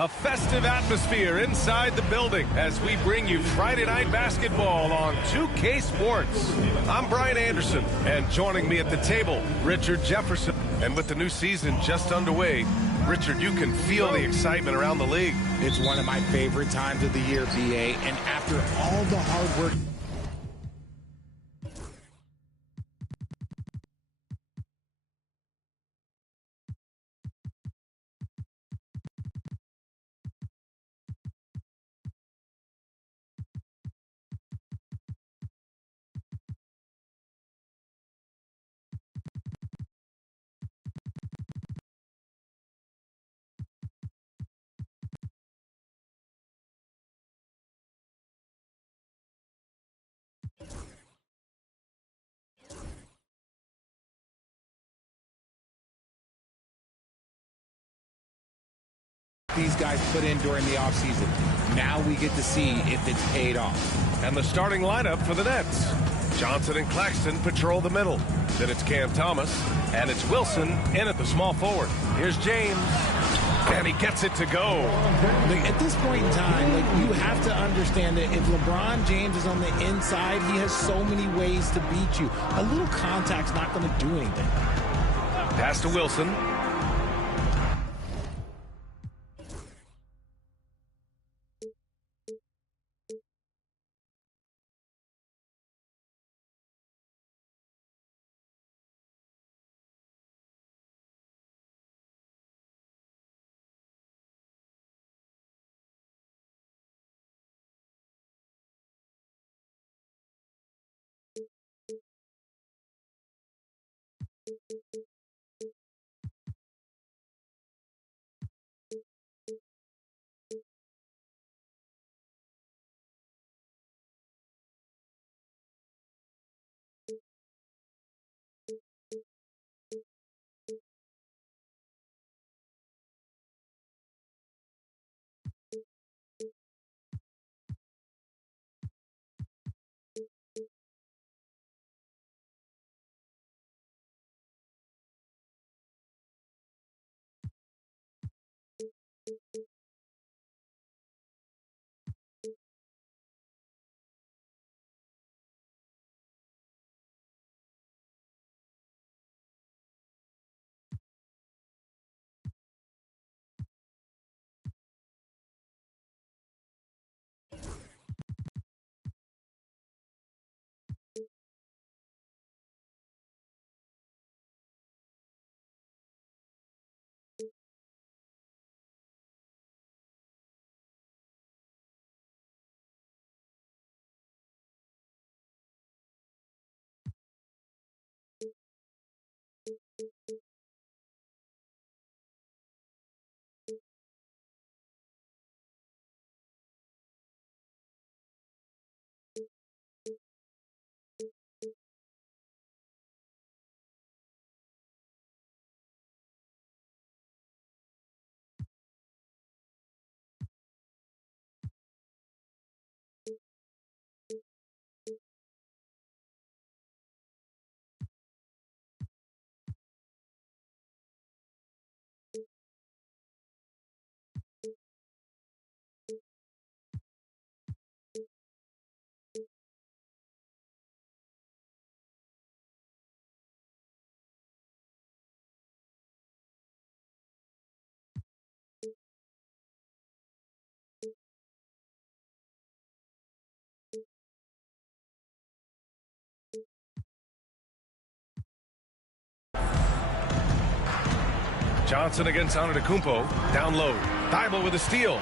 A festive atmosphere inside the building as we bring you Friday Night Basketball on 2K Sports. I'm Brian Anderson, and joining me at the table, Richard Jefferson. And with the new season just underway, Richard, you can feel the excitement around the league. It's one of my favorite times of the year, BA, and after all the hard work... these guys put in during the offseason. Now we get to see if it's paid off. And the starting lineup for the Nets. Johnson and Claxton patrol the middle. Then it's Cam Thomas, and it's Wilson in at the small forward. Here's James, and he gets it to go. At this point in time, you have to understand that if LeBron James is on the inside, he has so many ways to beat you. A little contact's not going to do anything. Pass to Wilson. Johnson against Antetokounmpo. Down low. Thibault with a steal.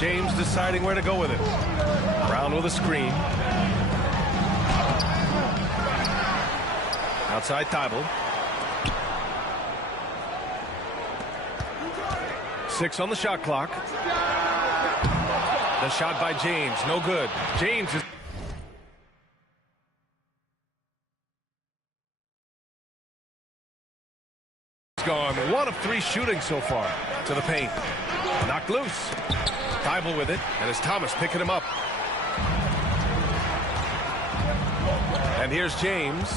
James deciding where to go with it. Brown with a screen. Outside Thibault. 6 on the shot clock. The shot by James. No good. James is... gone 1 of 3 shooting so far. To the paint. Knocked loose. Thibault with it, and it's Thomas picking him up. And here's James.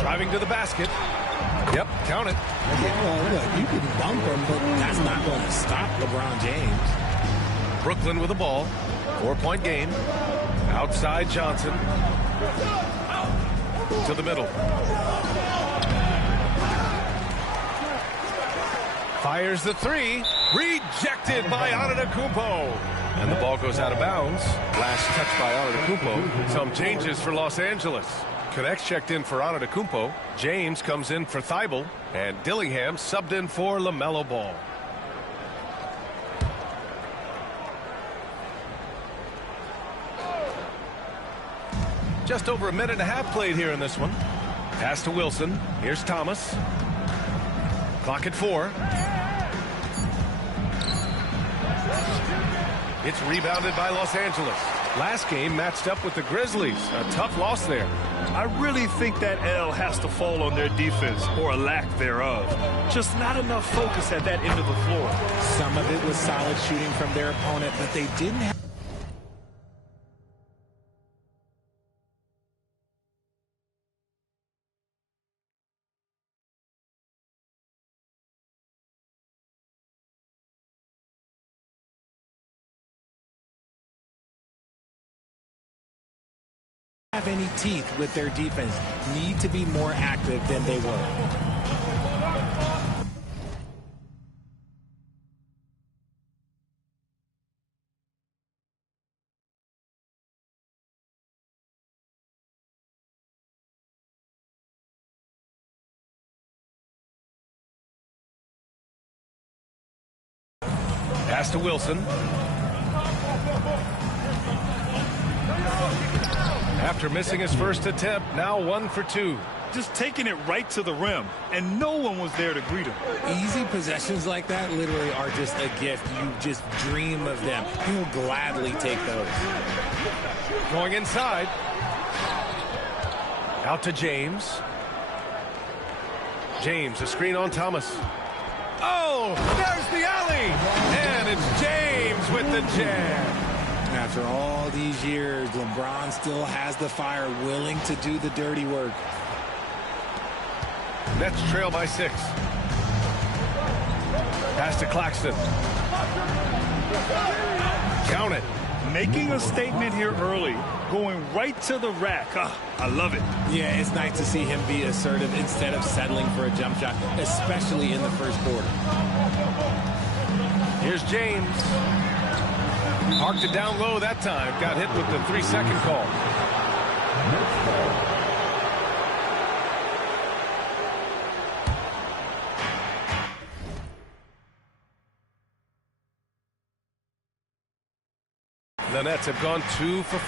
Driving to the basket. Yep, count it. Well, look, you can bump him, but that's not going to stop LeBron James. Brooklyn with the ball. 4-point game. Outside Johnson. To the middle. Fires the three. Rejected by Antetokounmpo. And the ball goes out of bounds. Last touch by Antetokounmpo. Some changes for Los Angeles. Connects checked in for Antetokounmpo. James comes in for Thibault. And Dillingham subbed in for LaMelo Ball. Just over a minute and a half played here in this one. Pass to Wilson. Here's Thomas. Clock at 4. It's rebounded by Los Angeles. Last game matched up with the Grizzlies. A tough loss there. I really think that L has to fall on their defense, or a lack thereof. Just not enough focus at that end of the floor. Some of it was solid shooting from their opponent, but they didn't have any teeth with their defense. Need to be more active than they were. Pass to Wilson. After missing his first attempt, now 1 for 2. Just taking it right to the rim, and no one was there to greet him. Easy possessions like that literally are just a gift. You just dream of them. You will gladly take those. Going inside. Out to James. James, a screen on Thomas. Oh, there's the alley. And it's James with the jam. After all these years, LeBron still has the fire, willing to do the dirty work. Nets trail by 6. Pass to Claxton. Count it. Making a statement here early, going right to the rack. I love it. Yeah, it's nice to see him be assertive instead of settling for a jump shot, especially in the first quarter. Here's James. Parked it down low that time. Got hit with the 3-second call. The Nets have gone 2 for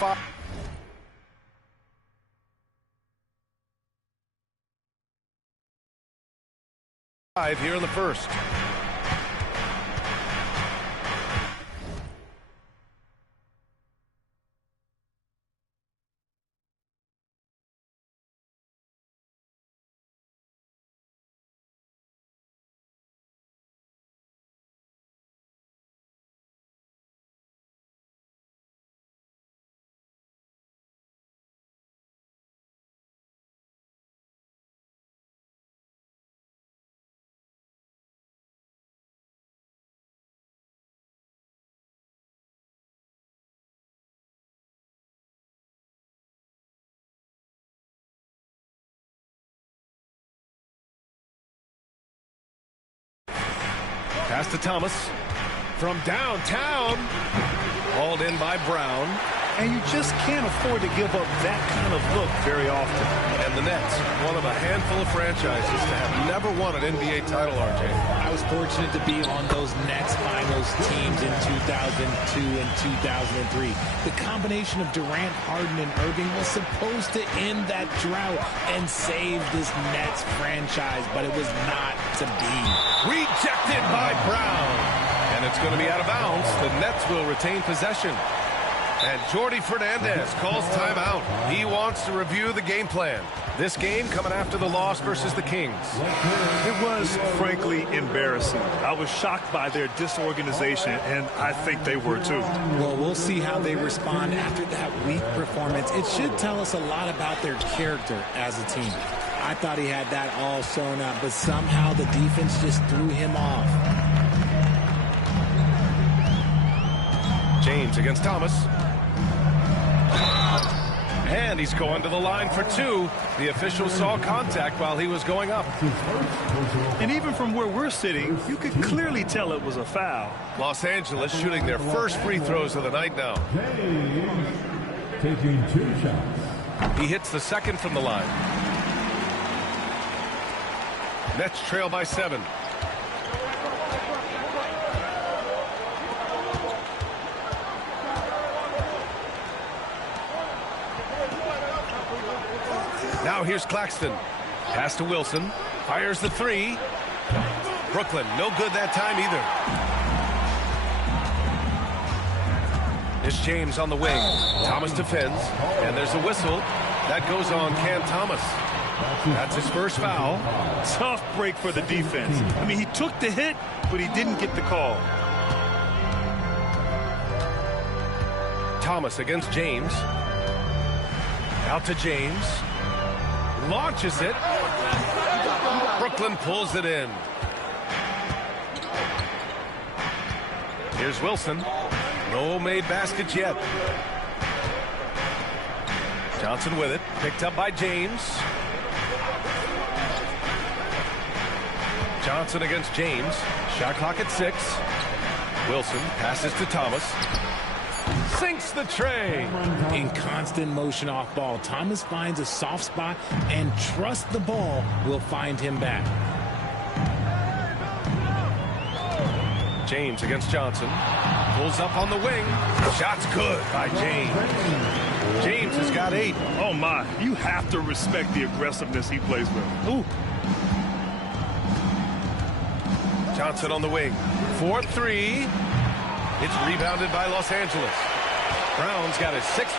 5 here in the first. Pass to Thomas from downtown. Hauled in by Brown. And you just can't afford to give up that kind of look very often. And the Nets, one of a handful of franchises to have never won an NBA title, RJ. I was fortunate to be on those Nets finals teams in 2002 and 2003. The combination of Durant, Harden, and Irving was supposed to end that drought and save this Nets franchise, but it was not to be. Rejected by Brown. And it's going to be out of bounds. The Nets will retain possession. And Jordi Fernandez calls timeout. He wants to review the game plan. This game coming after the loss versus the Kings. It was, frankly, embarrassing. I was shocked by their disorganization, and I think they were too. Well, we'll see how they respond after that weak performance. It should tell us a lot about their character as a team. I thought he had that all sewn up, but somehow the defense just threw him off. James against Thomas. And he's going to the line for two. The official saw contact while he was going up. And even from where we're sitting, you could clearly tell it was a foul. Los Angeles shooting their first free throws of the night now. Taking 2 shots. He hits the second from the line. Nets trail by 7. Now here's Claxton. Pass to Wilson. Fires the 3. Brooklyn, no good that time either. It's James on the wing. Thomas defends. And there's a whistle. That goes on Cam Thomas. That's his first foul. Tough break for the defense. I mean, he took the hit, but he didn't get the call. Thomas against James. Out to James. Launches it. Brooklyn pulls it in. Here's Wilson. No made baskets yet. Johnson with it. Picked up by James. Johnson against James. Shot clock at 6. Wilson passes to Thomas. Sinks the tray. In constant motion off ball, Thomas finds a soft spot and trusts the ball will find him back. James against Johnson. Pulls up on the wing. Shot's good by James. James has got 8. Oh, my. You have to respect the aggressiveness he plays with. Ooh. Johnson on the wing. 4-3. It's rebounded by Los Angeles. Brown's got his 6th.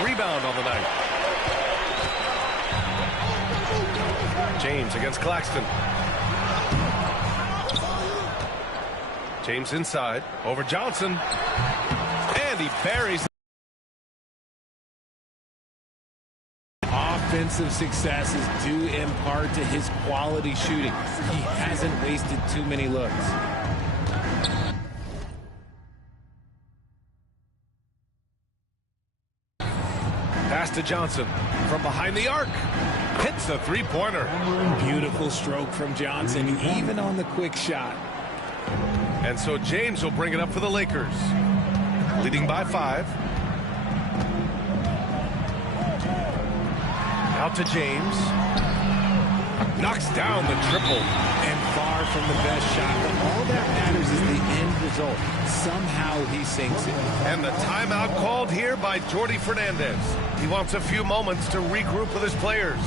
Rebound on the night. James against Claxton. James inside. Over Johnson. And he buries. Offensive success is due in part to his quality shooting. He hasn't wasted too many looks. Pass to Johnson from behind the arc. Hits the 3-pointer. Beautiful stroke from Johnson, even on the quick shot. And so James will bring it up for the Lakers. Leading by 5. Out to James. Knocks down the triple. And far from the best shot, but all that matters is the end result. Somehow he sinks it. And the timeout called here by Jordi Fernandez. He wants a few moments to regroup with his players.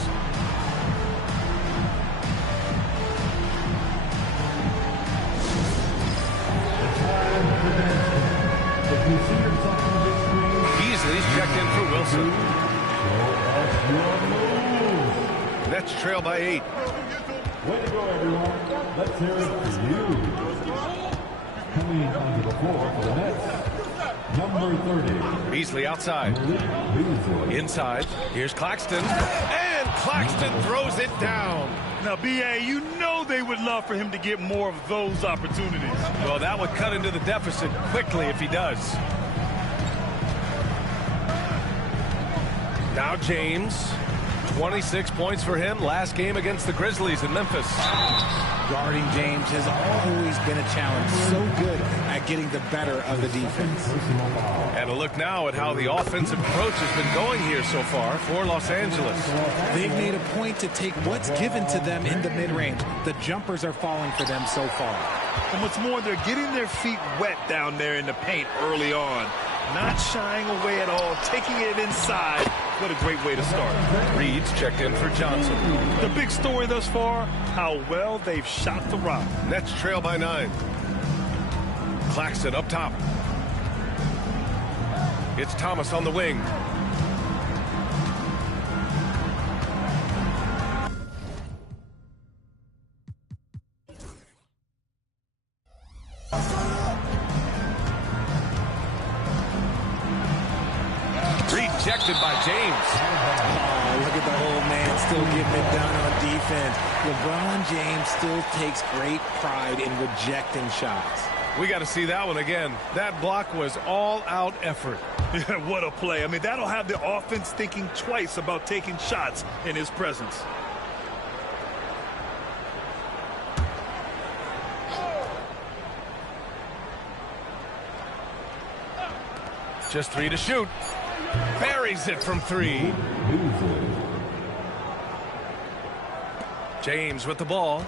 Beasley's checked in for Wilson. Nets trail by 8. Way to go, everyone. Let's hear it for you. Coming onto the floor for the Nets, number 30. Beasley outside. Inside. Here's Claxton. And Claxton throws it down. Now, B.A., you know they would love for him to get more of those opportunities. Well, that would cut into the deficit quickly if he does. Now James. 26 points for him last game against the Grizzlies in Memphis. Guarding James has always been a challenge. So good at getting the better of the defense. And a look now at how the offensive approach has been going here so far for Los Angeles. They've made a point to take what's given to them in the mid-range. The jumpers are falling for them so far. And what's more, they're getting their feet wet down there in the paint early on. Not shying away at all, taking it inside. What a great way to start. Reed's checked in for Johnson. The big story thus far, how well they've shot the rock. Nets trail by 9. Claxton up top. It's Thomas on the wing. Rejected by James. Oh, look at the whole man still getting it done on defense. LeBron James still takes great pride in rejecting shots. We got to see that one again. That block was all-out effort. Yeah, what a play. I mean, that'll have the offense thinking twice about taking shots in his presence. Just 3 to shoot. Buries it from 3. James with the ball.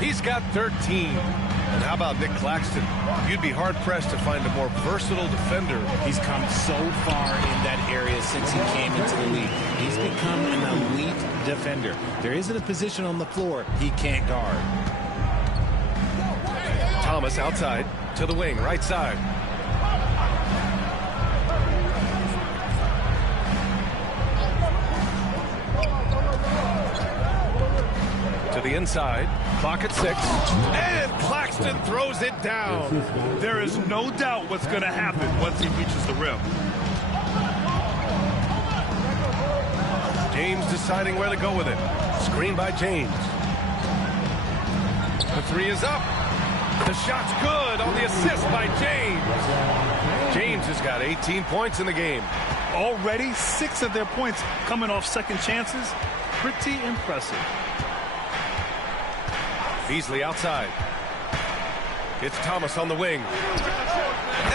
He's got 13. And how about Nick Claxton? You'd be hard-pressed to find a more versatile defender. He's come so far in that area since he came into the league. He's become an elite defender. There isn't a position on the floor he can't guard. Thomas outside to the wing, right side. To the inside, clock at 6, and Claxton throws it down. There is no doubt what's going to happen once he reaches the rim. James deciding where to go with it. Screen by James. The 3 is up. The shot's good on the assist by James. James has got 18 points in the game. Already 6 of their points coming off second chances. Pretty impressive. Beasley outside. It's Thomas on the wing.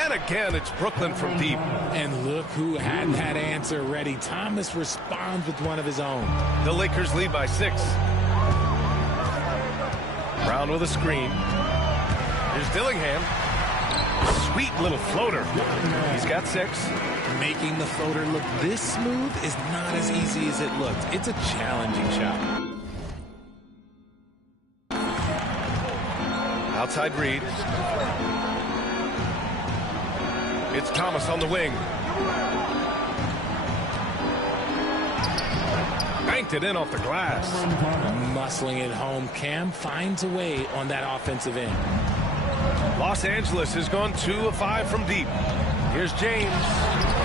And again, it's Brooklyn from deep. And look who had that answer ready. Thomas responds with one of his own. The Lakers lead by 6. Brown with a screen. Here's Dillingham. Sweet little floater. He's got 6. Making the floater look this smooth is not as easy as it looks. It's a challenging shot. Outside Reed. It's Thomas on the wing. Banked it in off the glass. Muscling it home. Cam finds a way on that offensive end. Los Angeles has gone 2 of 5 from deep. Here's James.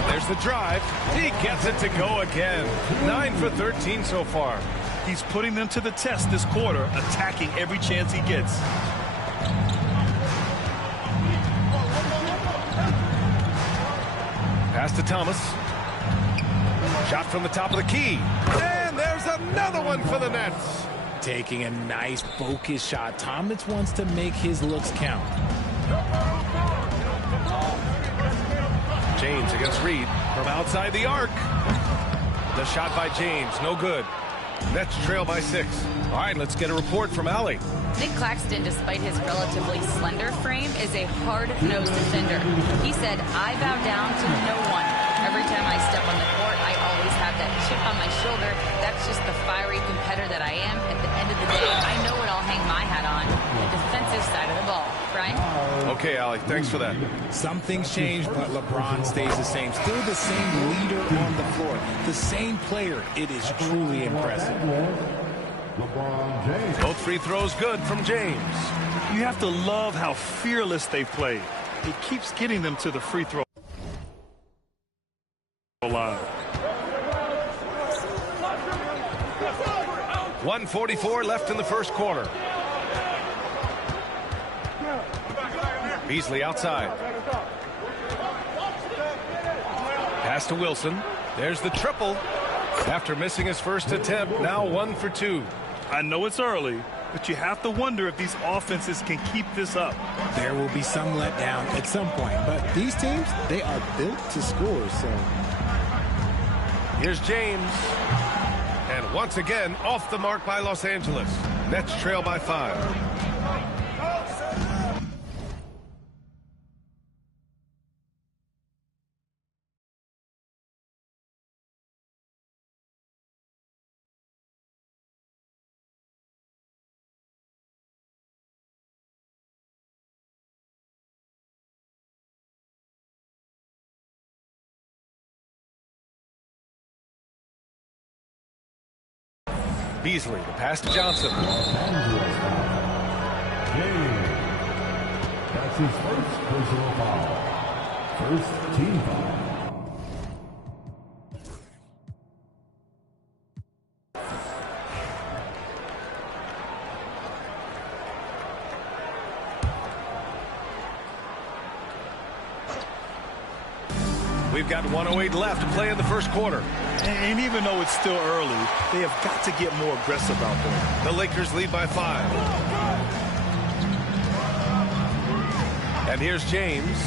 There's the drive. He gets it to go again. 9 for 13 so far. He's putting them to the test this quarter, attacking every chance he gets. Pass to Thomas. Shot from the top of the key. And there's another one for the Nets. Taking a nice focus shot. Thomas wants to make his looks count. James against Reed from outside the arc. The shot by James, no good. Nets trail by 6. All right, let's get a report from Allie. Nick Claxton, despite his relatively slender frame, is a hard-nosed defender. He said, "I bow down to no one. Every time I step on the court, I always have that chip on my shoulder. That's just the fiery competitor that I am. At the end of the day, I know what I'll hang my hat on, the defensive side of the ball." Brian? Okay, Allie, thanks for that. Some things change, but LeBron stays the same. Still the same leader on the floor. The same player. It is truly impressive. LeBron James. Both free throws good from James. You have to love how fearless they play. He keeps getting them to the free throw line. 1:44 left in the first quarter. Beasley outside. Pass to Wilson. There's the triple. After missing his first attempt, now 1 for 2. I know it's early, but you have to wonder if these offenses can keep this up. There will be some letdown at some point, but these teams, they are built to score, so. Here's James. And once again, off the mark by Los Angeles. Nets trail by 5. Beasley, the pass to Johnson. That's his first personal foul. First team foul. We've got 1:08 left to play in the first quarter. And even though it's still early, they have got to get more aggressive out there. The Lakers lead by 5. And here's James.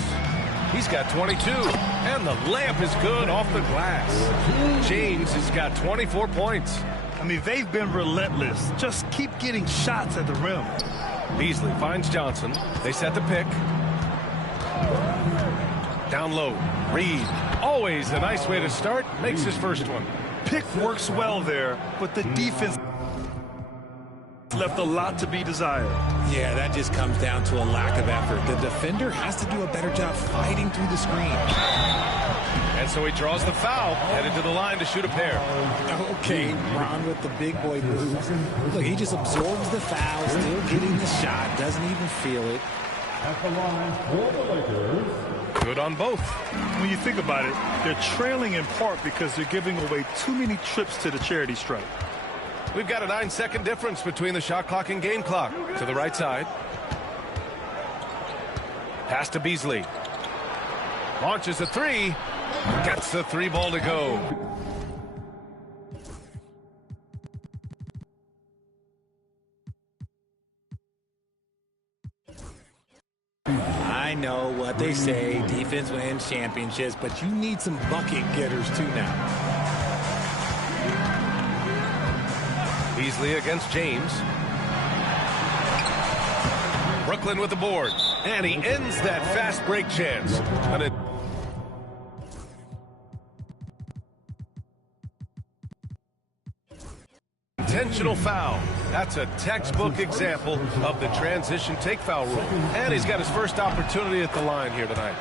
He's got 22. And the layup is good off the glass. James has got 24 points. I mean, they've been relentless. Just keep getting shots at the rim. Beasley finds Johnson. They set the pick. Down low. Reed, always a nice way to start, makes his first one. Pick works well there, but the defense left a lot to be desired. Yeah, that just comes down to a lack of effort. The defender has to do a better job fighting through the screen. And so he draws the foul, headed to the line to shoot a pair. Okay, Ron with the big boy moves. Look, he just absorbs the foul, still getting the shot, doesn't even feel it. At the line for the Lakers. Good on both. When you think about it, they're trailing in part because they're giving away too many trips to the charity stripe. We've got a 9-second difference between the shot clock and game clock. To the right side. Pass to Beasley. Launches a 3. Gets the 3 ball to go. I know what they say, defense wins championships, but you need some bucket getters too now. Beasley against James. Brooklyn with the board. And he ends that fast break chance. Intentional foul. That's a textbook example of the transition take foul rule. And he's got his first opportunity at the line here tonight.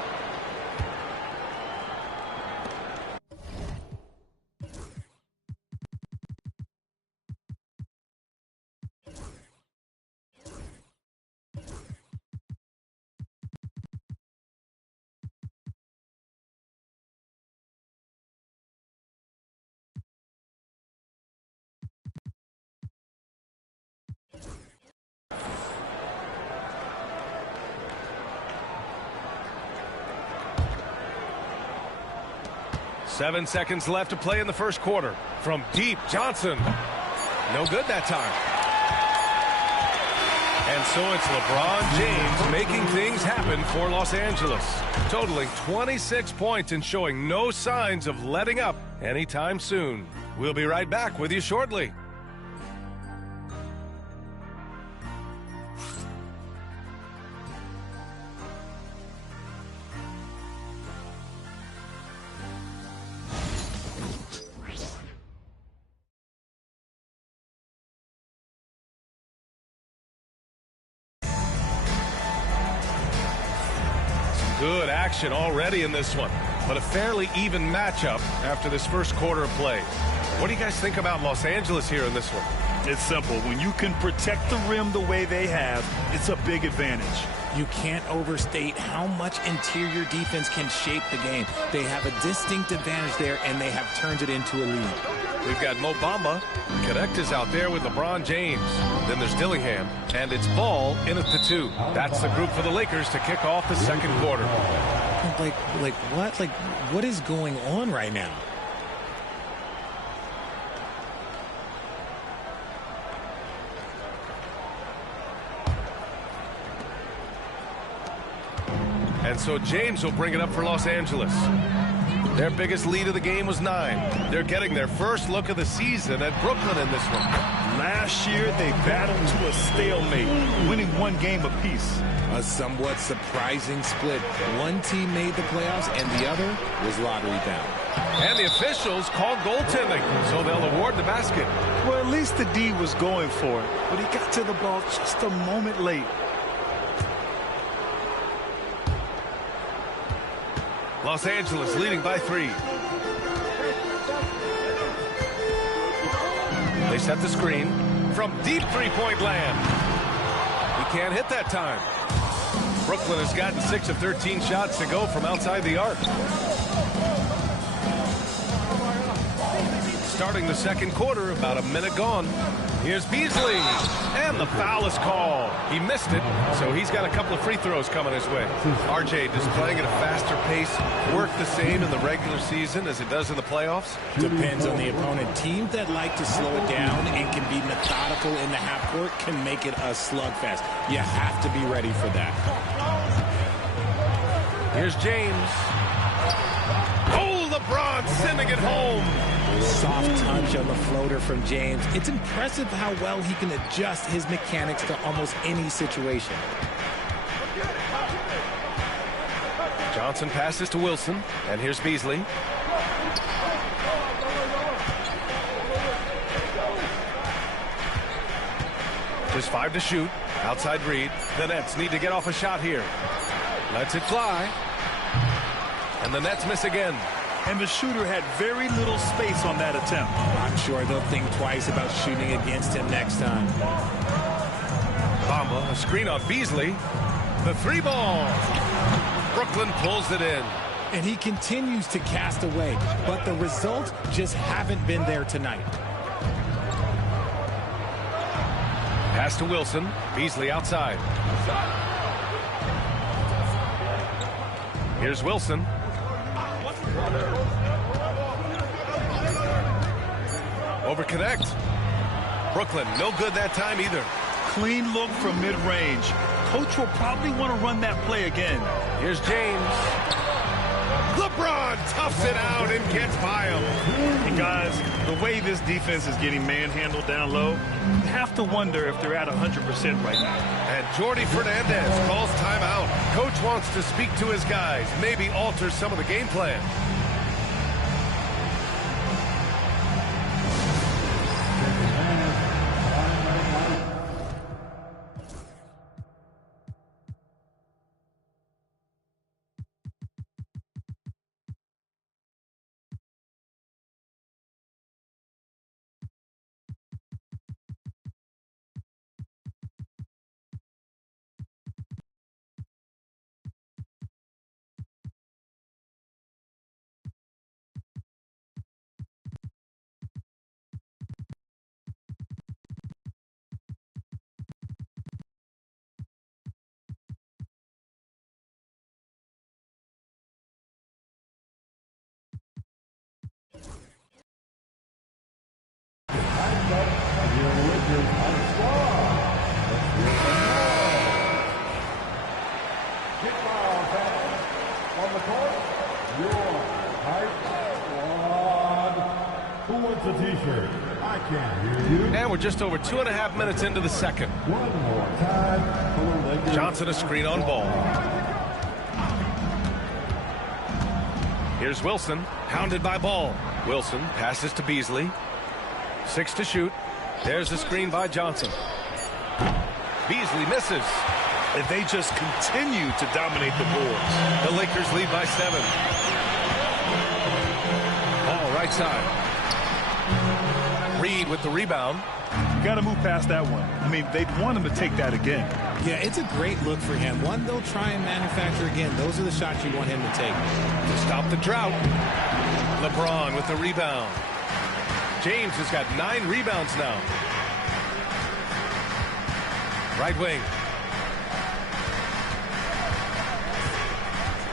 Seven seconds left to play in the first quarter. From deep, Johnson. No good that time. And so it's LeBron James making things happen for Los Angeles. Totaling 26 points and showing no signs of letting up anytime soon. We'll be right back with you shortly. Good action already in this one, but a fairly even matchup after this first quarter of play. What do you guys think about Los Angeles here in this one? It's simple. When you can protect the rim the way they have, it's a big advantage. You can't overstate how much interior defense can shape the game. They have a distinct advantage there, and they have turned it into a lead. We've got Mo Bamba. Cadet is out there with LeBron James. Then there's Dillingham, and it's Ball in at the 2. That's the group for the Lakers to kick off the second quarter. Like what? Like, what is going on right now? And so James will bring it up for Los Angeles. Their biggest lead of the game was 9. They're getting their first look of the season at Brooklyn in this one. Last year, they battled to a stalemate, winning 1 game apiece. A somewhat surprising split. One team made the playoffs, and the other was lottery bound. And the officials called goaltending, so they'll award the basket. Well, at least the D was going for it, but he got to the ball just a moment late. Los Angeles leading by 3. They set the screen from deep three-point land. He can't hit that time. Brooklyn has gotten 6 of 13 shots to go from outside the arc. Starting the second quarter, about a minute gone. Here's Beasley, and the foul is called. He missed it, so he's got a couple of free throws coming his way. RJ displaying at a faster pace, work the same in the regular season as it does in the playoffs? Depends on the opponent. Teams that like to slow it down and can be methodical in the half court can make it a slugfest. You have to be ready for that. Here's James. Oh, LeBron sending it home. Soft touch on the floater from James. It's impressive how well he can adjust his mechanics to almost any situation. Johnson passes to Wilson, and here's Beasley. Just 5 to shoot. Outside Reed. The Nets need to get off a shot here. Lets it fly. And the Nets miss again. And the shooter had very little space on that attempt. I'm sure they'll think twice about shooting against him next time. Bamba, a screen on Beasley. The 3-ball. Brooklyn pulls it in. And he continues to cast away, but the results just haven't been there tonight. Pass to Wilson. Beasley outside. Here's Wilson. Over connect. Brooklyn, no good that time either. Clean look from mid-range. Coach will probably want to run that play again. Here's James. LeBron toughs it out and gets by him. And guys, the way this defense is getting manhandled down low, you have to wonder if they're at 100% right now. And Jordi Fernandez calls timeout. Coach wants to speak to his guys, maybe alter some of the game plan. On the court, your Hype Squad. Who wants a t-shirt? I can't hear you. And we're just over 2.5 minutes into the second. One more time. Johnson a screen on ball. Here's Wilson, hounded by Ball. Wilson passes to Beasley. 6 to shoot. There's the screen by Johnson. Beasley misses. And they just continue to dominate the boards. The Lakers lead by 7. Ball right side. Reed with the rebound. You got to move past that one. I mean, they'd want him to take that again. Yeah, it's a great look for him. One they'll try and manufacture again. Those are the shots you want him to take. To stop the drought. LeBron with the rebound. James has got 9 rebounds now. Right wing.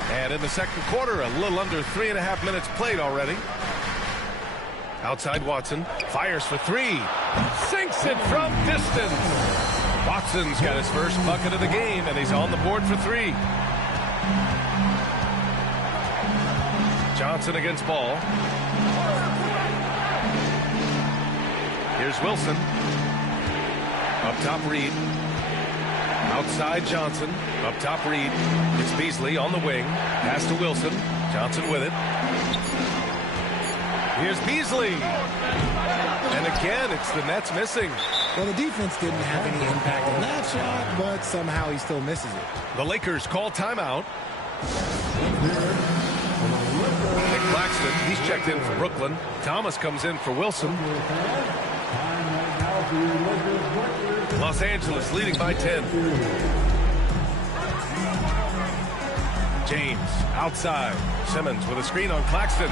And in the second quarter, a little under 3.5 minutes played already. Outside Watson, fires for 3. Sinks it from distance. Watson's got his first bucket of the game, and he's on the board for 3. Johnson against Ball. Here's Wilson. Up top, Reed. Outside Johnson. Up top, Reed. It's Beasley on the wing. Pass to Wilson. Johnson with it. Here's Beasley. And again, it's the Nets missing. Well, the defense didn't have any impact on that shot, but somehow he still misses it. The Lakers call timeout. Nick Claxton, he's checked in for Brooklyn. Thomas comes in for Wilson. Los Angeles leading by 10. James outside. Simmons with a screen on Claxton.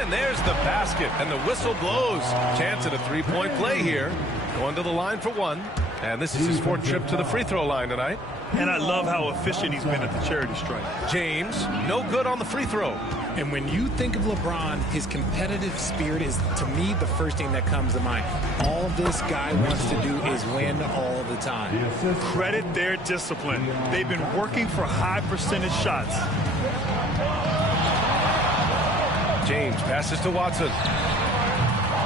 And there's the basket, and the whistle blows. Chance at a three-point play here. Going to the line for one. And this is his fourth trip to the free throw line tonight. And I love how efficient he's been at the charity stripe. James, no good on the free throw. And when you think of LeBron, his competitive spirit is, to me, the first thing that comes to mind. All this guy wants to do is win all the time. Credit their discipline. They've been working for high percentage shots. James passes to Watson.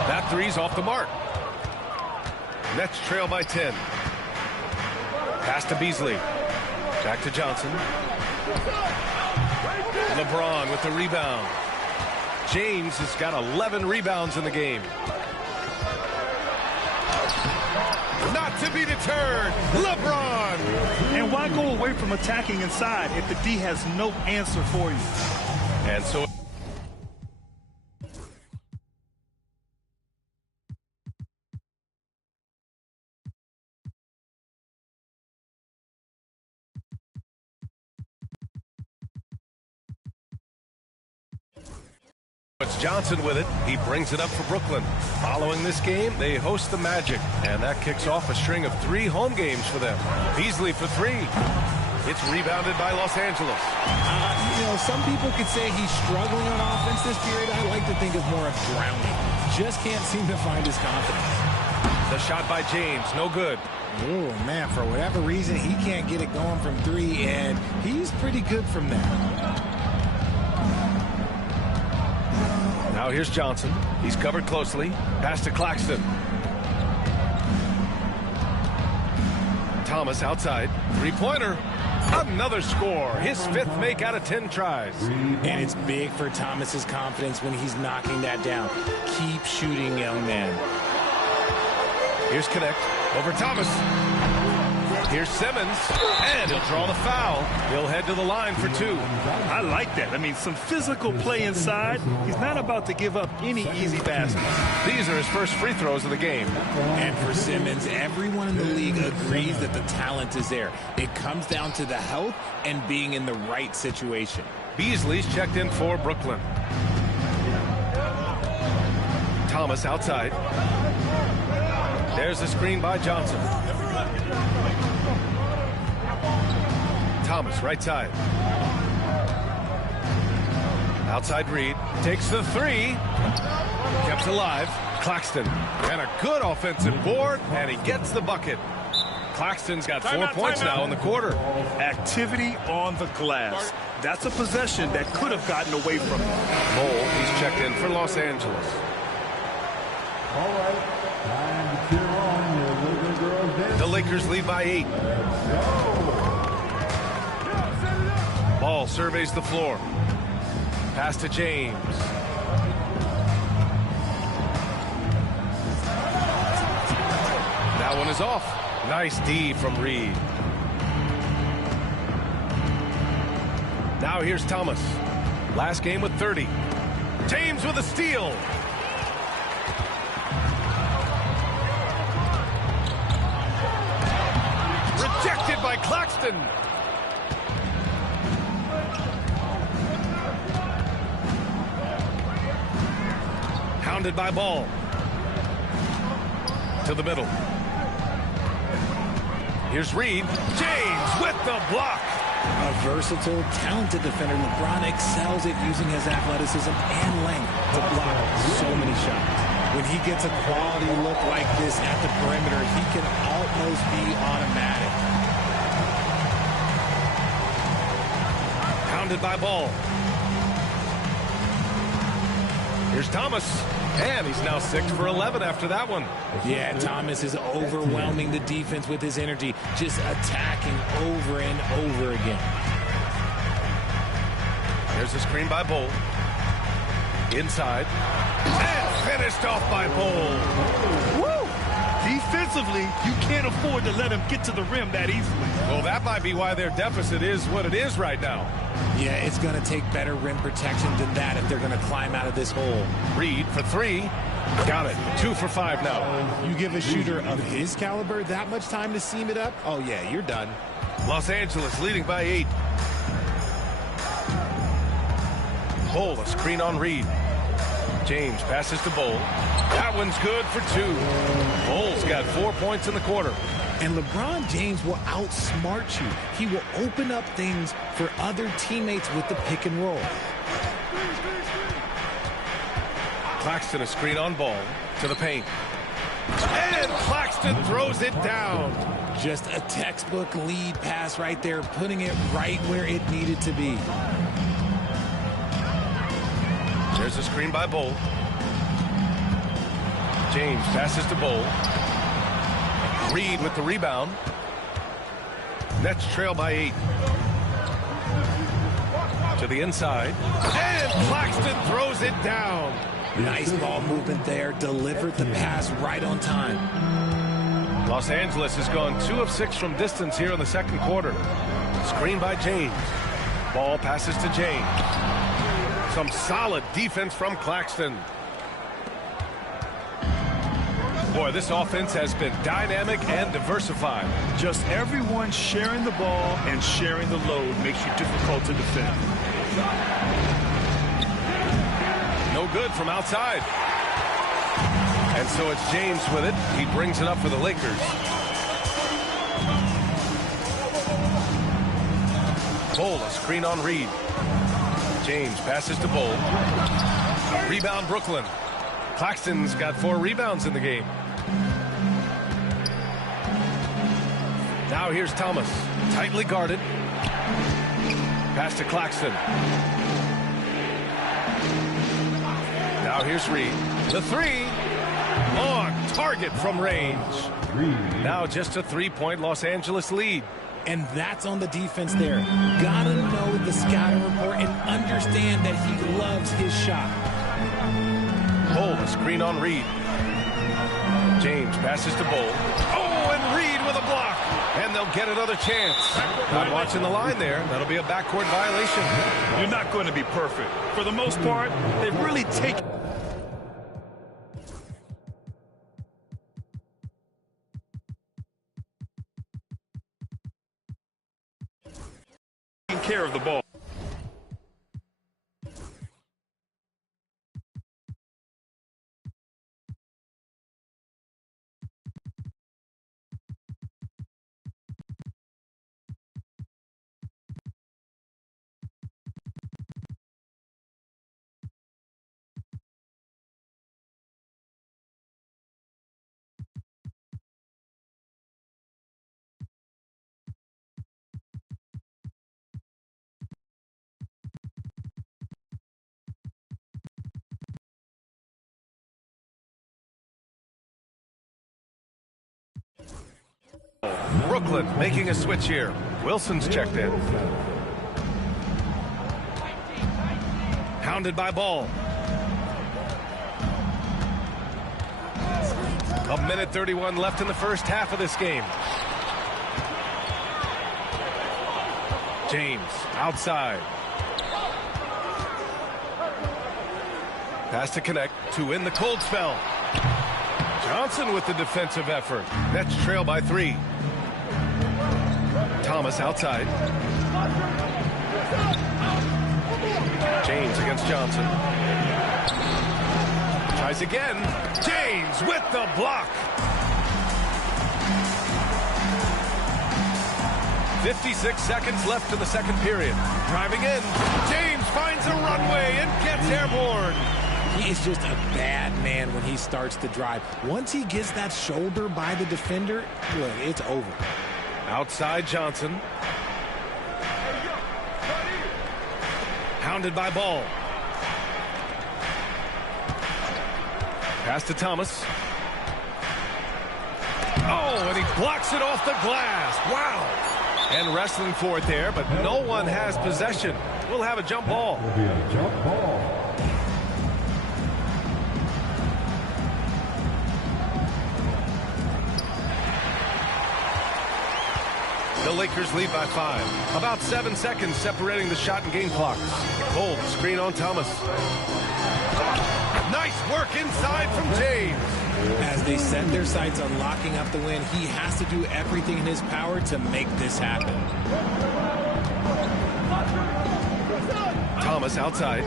That three's off the mark. Nets trail by 10. Pass to Beasley. Back to Johnson. LeBron with the rebound. James has got 11 rebounds in the game. Not to be deterred. LeBron. And why go away from attacking inside if the D has no answer for you? And so it's Johnson with it. He brings it up for Brooklyn. Following this game, they host the Magic, and that kicks off a string of 3 home games for them. Beasley for 3. It's rebounded by Los Angeles. You know, some people could say he's struggling on offense this period. I like to think of more of drowning. Just can't seem to find his confidence. The shot by James, no good. Oh, man, for whatever reason, he can't get it going from 3, and he's pretty good from there. Now here's Johnson. He's covered closely. Pass to Claxton. Thomas outside. Three-pointer. Another score. His 5th make out of 10 tries. And it's big for Thomas's confidence when he's knocking that down. Keep shooting, young man. Here's Connect. Over Thomas. Here's Simmons. And he'll draw the foul. He'll head to the line for 2. I like that. I mean, some physical play inside. He's not about to give up any easy baskets. These are his first free throws of the game. And for Simmons, everyone in the league agrees that the talent is there. It comes down to the health and being in the right situation. Beasley's checked in for Brooklyn. Thomas outside. There's the screen by Johnson. Thomas, right side. Outside Reed. Takes the 3. Kept alive. Claxton. And a good offensive board. And he gets the bucket. Claxton's got 4 points now in the quarter. Activity on the glass. That's a possession that could have gotten away from him. Mole, he's checked in for Los Angeles. All right. Time to cheer on your little girls dance. The Lakers lead by 8. Ball surveys the floor. Pass to James. That one is off. Nice D from Reed. Now here's Thomas. Last game with 30. James with a steal. Rejected by Claxton. Hounded by Ball. To the middle. Here's Reed. James with the block. A versatile, talented defender, LeBron excels at using his athleticism and length to block so many shots. When he gets a quality look like this at the perimeter, he can almost be automatic. Hounded by Ball. Here's Thomas. And he's now 6 for 11 after that one. Yeah, Thomas is overwhelming the defense with his energy, just attacking over and over again. There's a screen by Bull. Inside. And finished off by Bull. Woo! Defensively, you can't afford to let him get to the rim that easily. Well, that might be why their deficit is what it is right now. Yeah, it's going to take better rim protection than that if they're going to climb out of this hole. Reed for 3. Got it. 2 for 5 now. You give a shooter of his caliber that much time to seam it up? Oh, yeah, you're done. Los Angeles leading by 8. Bull, a screen on Reed. James passes to Bull. That one's good for 2. Bull's got 4 points in the quarter. And LeBron James will outsmart you. He will open up things for other teammates with the pick and roll. Claxton, a screen on Ball to the paint. And Claxton throws it down. Just a textbook lead pass right there, putting it right where it needed to be. There's a screen by Bull. James passes to Bull. Reed with the rebound. Nets trail by 8. To the inside. And Claxton throws it down. Nice ball movement there. Delivered the pass right on time. Los Angeles has gone 2 of 6 from distance here in the second quarter. Screen by James. Ball passes to James. Some solid defense from Claxton. Boy, this offense has been dynamic and diversified. Just everyone sharing the ball and sharing the load makes you difficult to defend. No good from outside. And so it's James with it. He brings it up for the Lakers. Bull, a screen on Reed. James passes to Bull. Rebound Brooklyn. Claxton's got 4 rebounds in the game. Now here's Thomas. Tightly guarded. Pass to Claxton. Now here's Reed. The 3. On target from range. Now just a 3-point Los Angeles lead. And that's on the defense there. Gotta know the scouting report and understand that he loves his shot. Bull, a screen on Reed. James passes to Bull. Oh, and Reed with a block. And they'll get another chance. Not watching the line there. That'll be a backcourt violation. You're not going to be perfect. For the most part, they've really taken care of the ball. Brooklyn making a switch here. Wilson's checked in. Hounded by Ball. A minute 31 left in the first half of this game. James outside. Pass to connect to win the cold spell. Johnson with the defensive effort. Nets trail by 3. Thomas outside. James against Johnson. Tries again. James with the block. 56 seconds left in the second period. Driving in. James finds a runway and gets airborne. He is just a bad man when he starts to drive. Once he gets that shoulder by the defender, look, it's over. Outside Johnson. Hounded by Ball. Pass to Thomas. Oh, and he blocks it off the glass. Wow. And wrestling for it there, but no one has possession. We'll have a jump ball. Will be a jump ball. The Lakers lead by 5. About 7 seconds separating the shot and game clocks. Bull, screen on Thomas. Nice work inside from James. As they set their sights on locking up the win, he has to do everything in his power to make this happen. Thomas outside.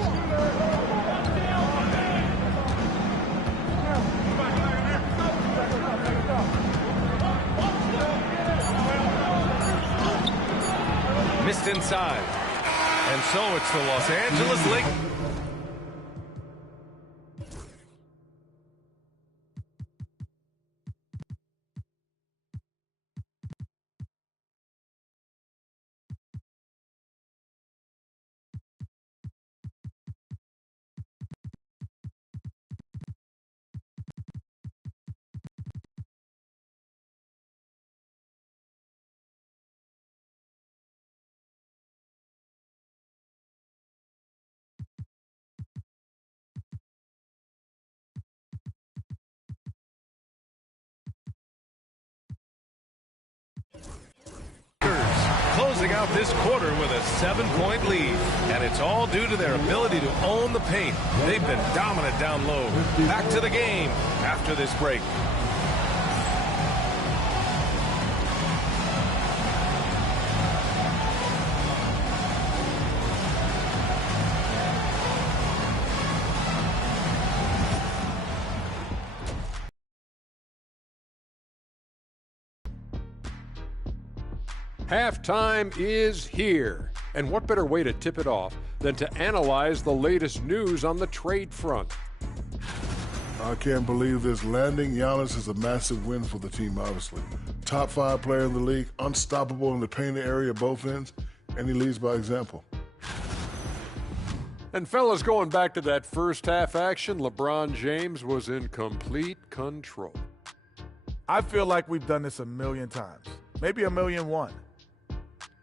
Missed inside. And so it's the Los Angeles Lakers. Closing out this quarter with a 7-point lead, and it's all due to their ability to own the paint. They've been dominant down low. Back to the game after this break. Halftime is here, and what better way to tip it off than to analyze the latest news on the trade front. I can't believe this. Landing Giannis is a massive win for the team, obviously. Top 5 player in the league, unstoppable in the painted area both ends, and he leads by example. And fellas, going back to that first half action, LeBron James was in complete control. I feel like we've done this a million times, maybe 1,000,001.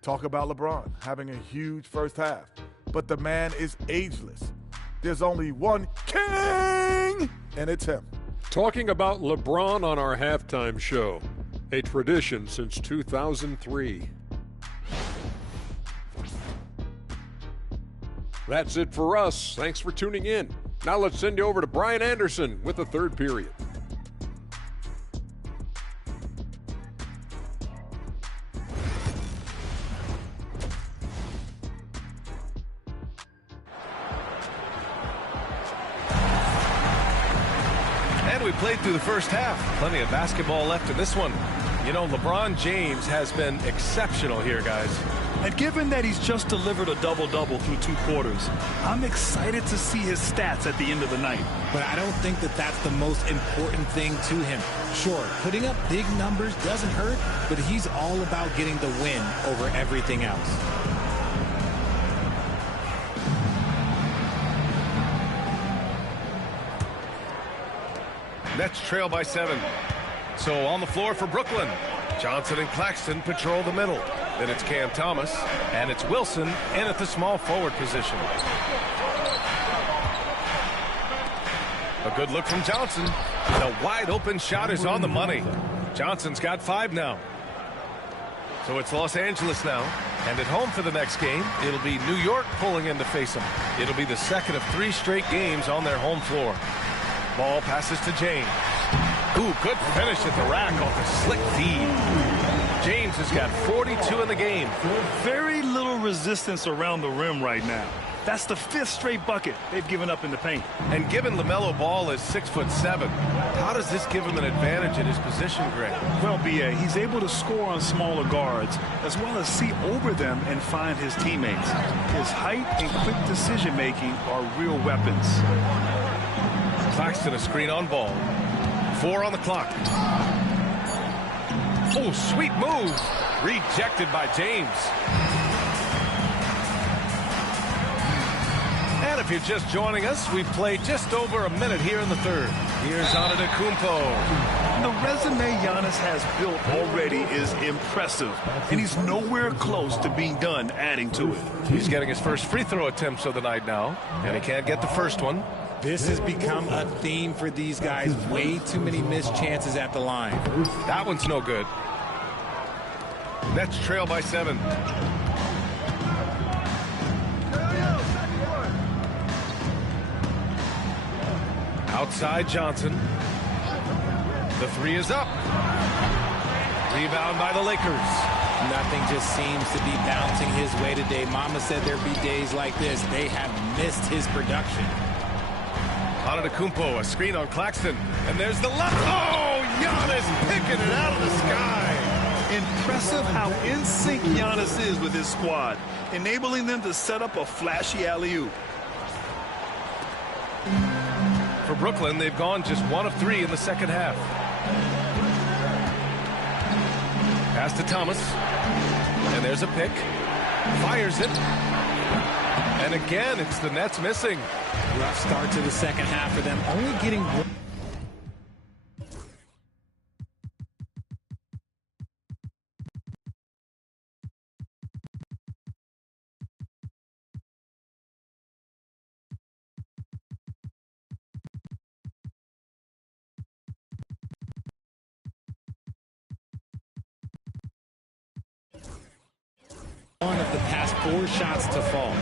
Talk about LeBron having a huge first half, but the man is ageless. There's only one king, and it's him. Talking about LeBron on our halftime show, a tradition since 2003. That's it for us. Thanks for tuning in. Now let's send you over to Brian Anderson with the third period. We played through the first half. Plenty of basketball left in this one. You know, LeBron James has been exceptional here, guys. And given that he's just delivered a double-double through 2 quarters, I'm excited to see his stats at the end of the night. But I don't think that that's the most important thing to him. Sure, putting up big numbers doesn't hurt, but he's all about getting the win over everything else. Nets trail by 7. So on the floor for Brooklyn, Johnson and Claxton patrol the middle. Then it's Cam Thomas, and it's Wilson in at the small forward position. A good look from Johnson. The wide open shot is on the money. Johnson's got 5 now. So it's Los Angeles now, and at home for the next game, it'll be New York pulling in to face them. It'll be the second of 3 straight games on their home floor. Ball passes to James. Ooh, good finish at the rack off a slick feed. James has got 42 in the game. Very little resistance around the rim right now. That's the 5th straight bucket they've given up in the paint. And given LaMelo Ball is 6'7", how does this give him an advantage in his position, Greg? Well, B.A., he's able to score on smaller guards, as well as see over them and find his teammates. His height and quick decision-making are real weapons. Claxton a screen on Ball. 4 on the clock. Oh, sweet move. Rejected by James. And if you're just joining us, we've played just over a minute here in the third. Here's Antetokounmpo. The resume Giannis has built already is impressive, and he's nowhere close to being done adding to it. He's getting his first free throw attempts of the night now, and he can't get the first one. This has become a theme for these guys. Way too many missed chances at the line. That one's no good. Nets trail by 7. Outside Johnson. The three is up. Rebound by the Lakers. Nothing just seems to be bouncing his way today. Mama said there'd be days like this. They have missed his production. Antetokounmpo, a screen on Claxton. And there's the left. Oh, Giannis picking it out of the sky. Impressive how in sync Giannis is with his squad, enabling them to set up a flashy alley-oop. For Brooklyn, they've gone just 1 of 3 in the second half. Pass to Thomas. And there's a pick. Fires it. And again, it's the Nets missing. Rough start to the second half for them. Only getting one. One of the past 4 shots to fall.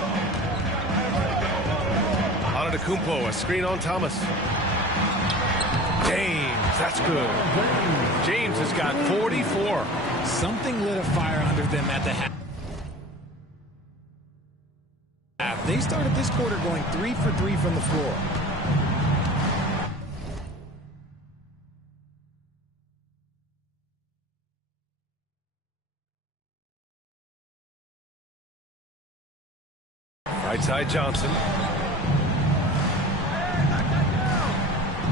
Antetokounmpo, a screen on Thomas. James, that's good. James has got 44. Something lit a fire under them at the half. They started this quarter going 3 for 3 from the floor. Right side Johnson.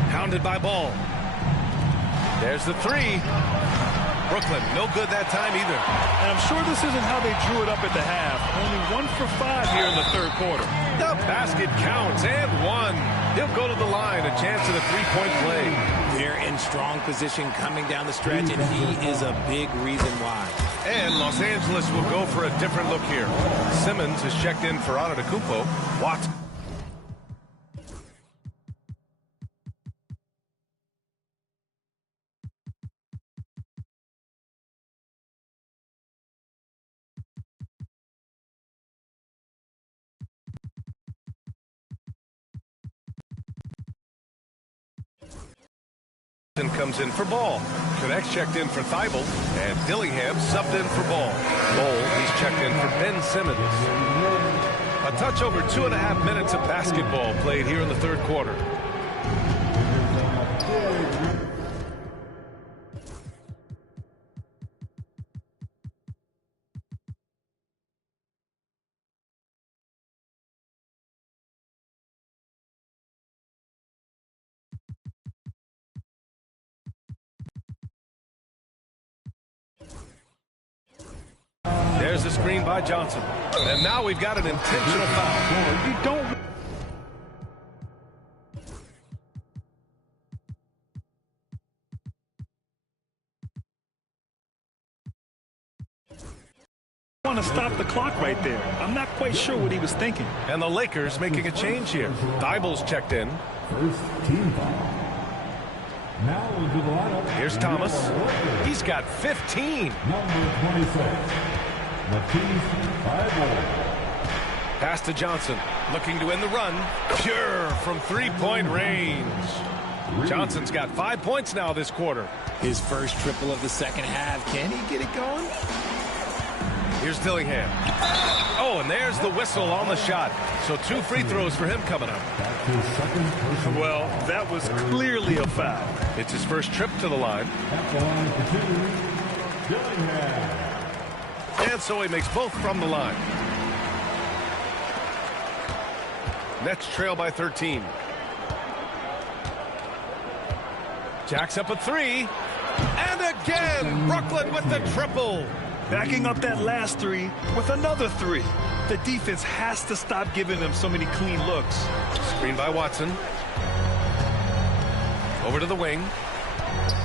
Hounded by Ball. There's the three. Brooklyn, no good that time either. And I'm sure this isn't how they drew it up at the half. Only 1 for 5 here in the third quarter. The basket counts and 1. He'll go to the line, a chance at a three-point play. They're in strong position coming down the stretch, and he is a big reason why. And Los Angeles will go for a different look here. Simmons is checked in for Antetokounmpo. Watson. Comes in for Ball. Connects checked in for Thibault. And Dillingham subbed in for Ball. He's checked in for Ben Simmons. A touch over 2.5 minutes of basketball played here in the third quarter. There's a screen by Johnson. And now we've got an intentional foul. You don't want to stop the clock right there. I'm not quite sure what he was thinking. And the Lakers making a change here. Thibault's checked in. First team foul. Now into the lineup. Here's Thomas. He's got 15. Number 26. Pass to Johnson. Looking to end the run. Pure from three-point range. Johnson's got 5 points now this quarter. His first triple of the second half. Can he get it going? Here's Dillingham. Oh, and there's the whistle on the shot. So 2 free throws for him coming up. Well, that was clearly a foul. It's his first trip to the line. At the line for 2, Dillingham. And so he makes both from the line. Nets trail by 13. Jacks up a 3. And again, Brooklyn with the triple. Backing up that last 3 with another 3. The defense has to stop giving them so many clean looks. Screen by Watson. Over to the wing.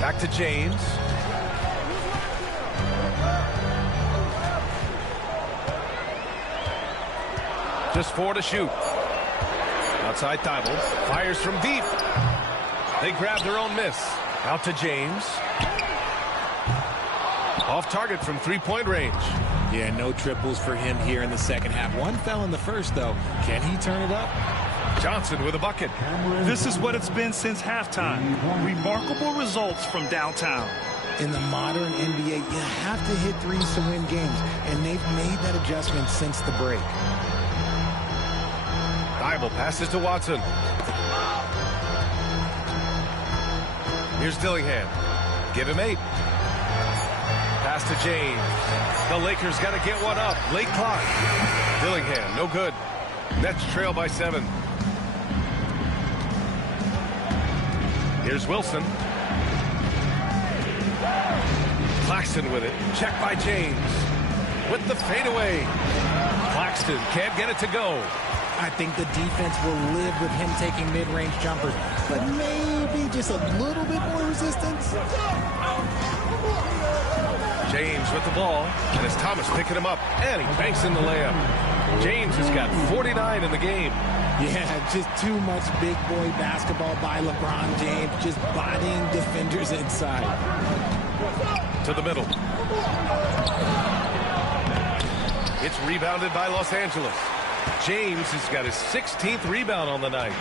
Back to James. Just 4 to shoot. Outside Thibault. Fires from deep. They grab their own miss. Out to James. Off target from three-point range. Yeah, no triples for him here in the second half. One fell in the first, though. Can he turn it up? Johnson with a bucket. This is what it's been since halftime. Remarkable results from downtown. In the modern NBA, you have to hit threes to win games, and they've made that adjustment since the break. Thibault passes to Watson. Here's Dillingham. Give him 8. Pass to James. The Lakers got to get one up. Late clock. Dillingham, no good. Nets trail by 7. Here's Wilson. Claxton with it. Check by James. With the fadeaway. Claxton can't get it to go. I think the defense will live with him taking mid-range jumpers, but maybe just a little bit more resistance. James with the ball, and it's Thomas picking him up, and he banks in the layup. James has got 49 in the game. Yeah, just too much big boy basketball by LeBron James, just bodying defenders inside. To the middle. It's rebounded by Los Angeles. James has got his 16th rebound on the night.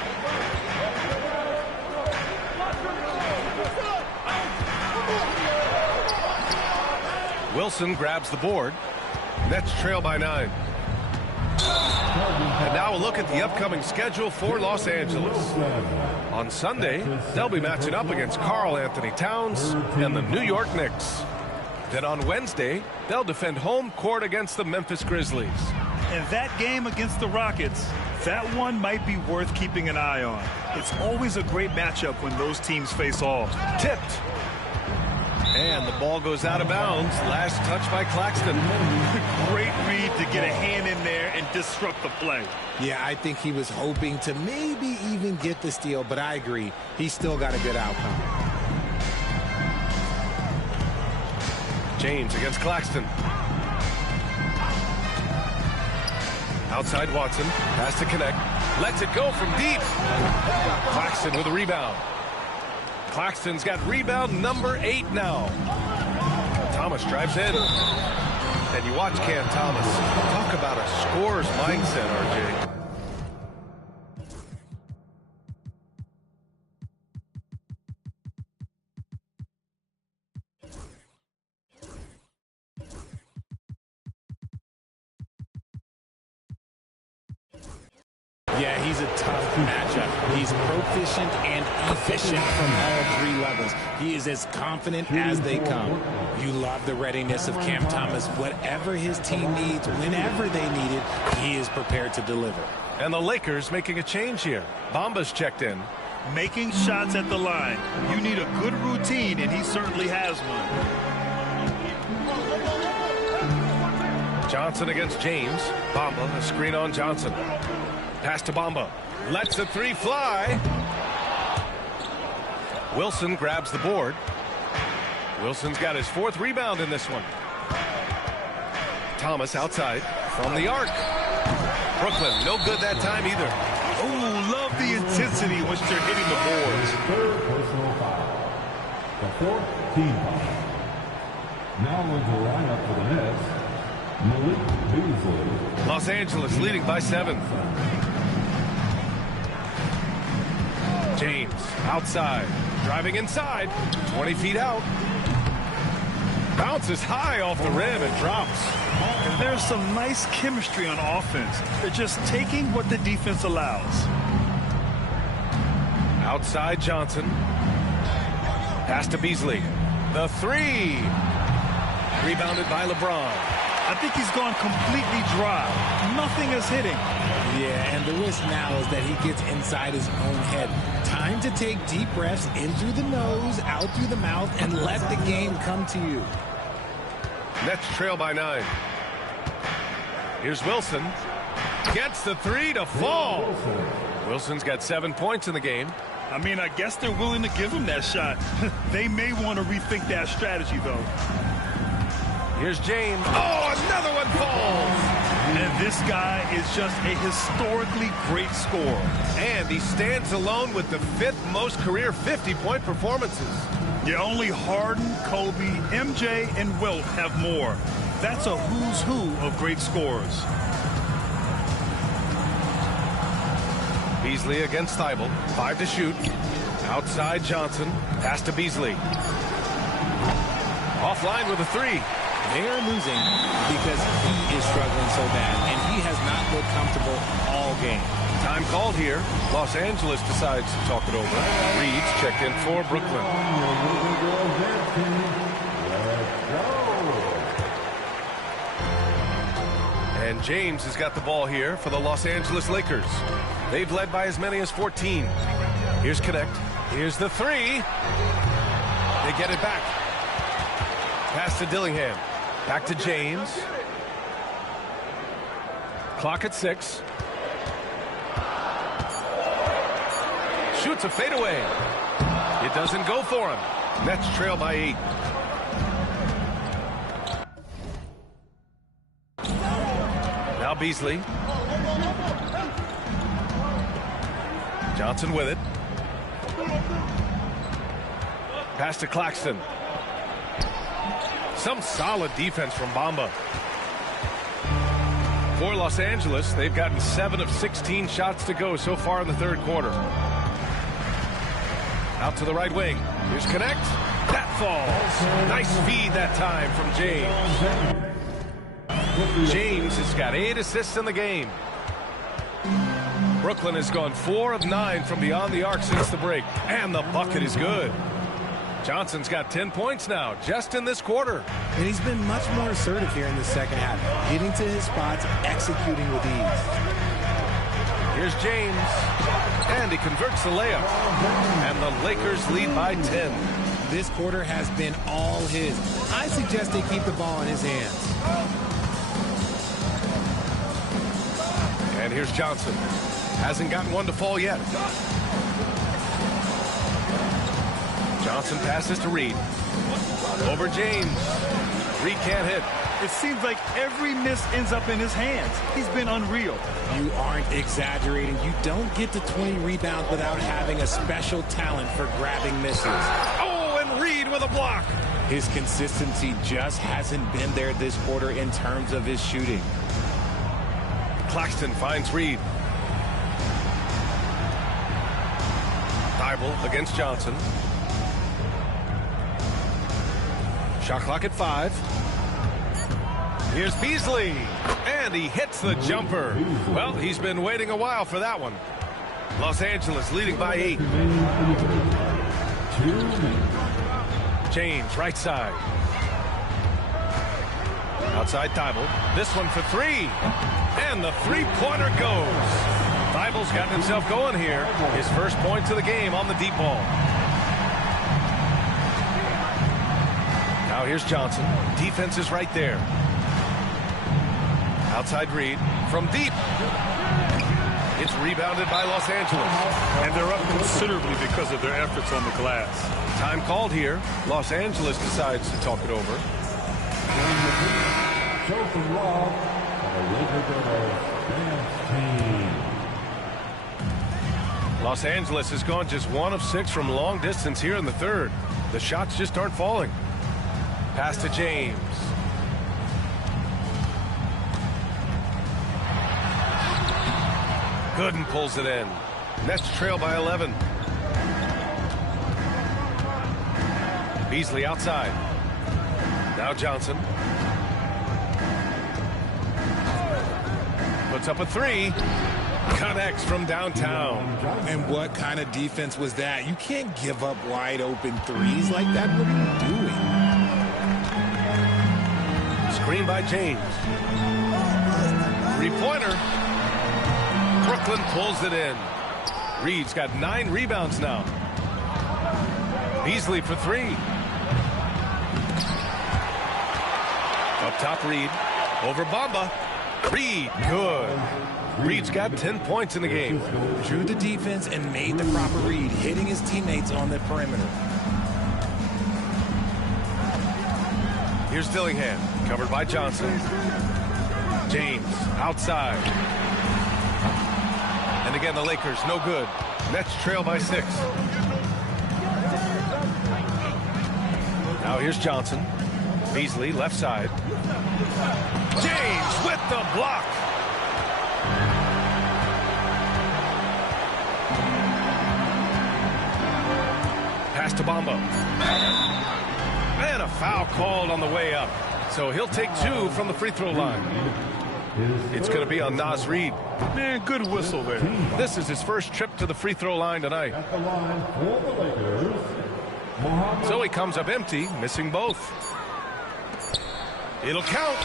Wilson grabs the board. Nets trail by 9. And now a look at the upcoming schedule for Los Angeles. On Sunday, they'll be matching up against Karl Anthony Towns and the New York Knicks. Then on Wednesday, they'll defend home court against the Memphis Grizzlies. And that game against the Rockets, that one might be worth keeping an eye on. It's always a great matchup when those teams face off. Tipped. And the ball goes out of bounds. Last touch by Claxton. Great read to get a hand in there and disrupt the play. Yeah, I think he was hoping to maybe even get the steal, but I agree. He's still got a good outcome. James against Claxton. Outside Watson. Has to connect. Lets it go from deep. Claxton with a rebound. Claxton's got rebound number 8 now. Thomas drives in. And you watch Cam Thomas. Talk about a scorer's mindset, RJ. Yeah, he's a tough matchup. He's proficient and efficient from all 3 levels. He is as confident as they come. You love the readiness of Cam Thomas. Whatever his team needs, whenever they need it, he is prepared to deliver. And the Lakers making a change here. Bamba's checked in. Making shots at the line. You need a good routine, and he certainly has one. Johnson against James. Bamba, a screen on Johnson. Pass to Bamba. Lets the 3 fly. Wilson grabs the board. Wilson's got his 4th rebound in this one. Thomas outside from the arc. Brooklyn, no good that time either. Oh, love the intensity once they're hitting the boards. 3rd personal foul. The 4th team foul. Now into the lineup for the Nets, Malik Beasley. Los Angeles leading by 7. James outside, driving inside, 20 feet out. Bounces high off the rim and drops. And there's some nice chemistry on offense. They're just taking what the defense allows. Outside Johnson. Pass to Beasley. The 3. Rebounded by LeBron. I think he's gone completely dry. Nothing is hitting. Yeah, and the risk now is that he gets inside his own head. Time to take deep breaths in through the nose, out through the mouth, and let the game come to you. Nets trail by 9. Here's Wilson. Gets the 3 to fall. Wilson's got 7 points in the game. I mean, I guess they're willing to give him that shot. They may want to rethink that strategy, though. Here's James. Oh, another one falls. And this guy is just a historically great scorer. And he stands alone with the 5th most career 50-point performances. Yeah, only Harden, Kobe, MJ, and Wilt have more. That's a who's who of great scorers. Beasley against Thibault. 5 to shoot. Outside Johnson. Pass to Beasley. Offline with a 3. They are losing because he is struggling so bad, and he has not looked comfortable all game. Time called here. Los Angeles decides to talk it over. Reed's checked in for Brooklyn. And James has got the ball here for the Los Angeles Lakers. They've led by as many as 14. Here's Connect. Here's the 3. They get it back. Pass to Dillingham. Back to James. Clock at 6. Shoots a fadeaway. It doesn't go for him. Nets trail by 8. Now Beasley. Johnson with it. Pass to Claxton. Some solid defense from Bamba. For Los Angeles, they've gotten 7 of 16 shots to go so far in the third quarter. Out to the right wing. Here's Connect. That falls. Nice feed that time from James. James has got 8 assists in the game. Brooklyn has gone 4 of 9 from beyond the arc since the break. And the bucket is good. Johnson's got 10 points now, just in this quarter. And he's been much more assertive here in the second half, getting to his spots, executing with ease. Here's James, and he converts the layup. And the Lakers lead by 10. This quarter has been all his. I suggest they keep the ball in his hands. And here's Johnson. Hasn't gotten one to fall yet. Johnson passes to Reed. Over James. Reed can't hit. It seems like every miss ends up in his hands. He's been unreal. You aren't exaggerating. You don't get to 20 rebounds without having a special talent for grabbing misses. Oh, and Reed with a block. His consistency just hasn't been there this quarter in terms of his shooting. Claxton finds Reed. Thibault against Johnson. Shot clock at 5. Here's Beasley. And he hits the jumper. Well, he's been waiting a while for that one. Los Angeles leading by 8. James, right side. Outside Thibault. This one for 3. And the three-pointer goes. Thibault's gotten himself going here. His first points of the game on the deep ball. Now here's Johnson. Defense is right there. Outside Reed from deep. It's rebounded by Los Angeles. And they're up considerably because of their efforts on the glass. Time called here. Los Angeles decides to talk it over. Los Angeles has gone just 1 of 6 from long distance here in the third. The shots just aren't falling. Pass to James. Gooden pulls it in. Nets trail by 11. Beasley outside. Now Johnson. Puts up a 3. Connects from downtown. And what kind of defense was that? You can't give up wide open threes like that. What are you doing? Screen by James. 3-pointer. Brooklyn pulls it in. Reed's got 9 rebounds now. Beasley for 3. Up top, Reed. Over Bamba. Reed, good. Reed's got 10 points in the game. Drew the defense and made the proper read, hitting his teammates on the perimeter. Here's Dillingham, covered by Johnson. James, outside. And again, the Lakers, no good. Nets trail by 6. Now here's Johnson. Beasley, left side. James with the block. Pass to Bombo. And a foul called on the way up. So he'll take 2 from the free throw line. It's going to be on Naz Reid. Man, good whistle there. This is his first trip to the free throw line tonight. At the line for the Lakers, Mohammed. So he comes up empty, missing both. It'll count.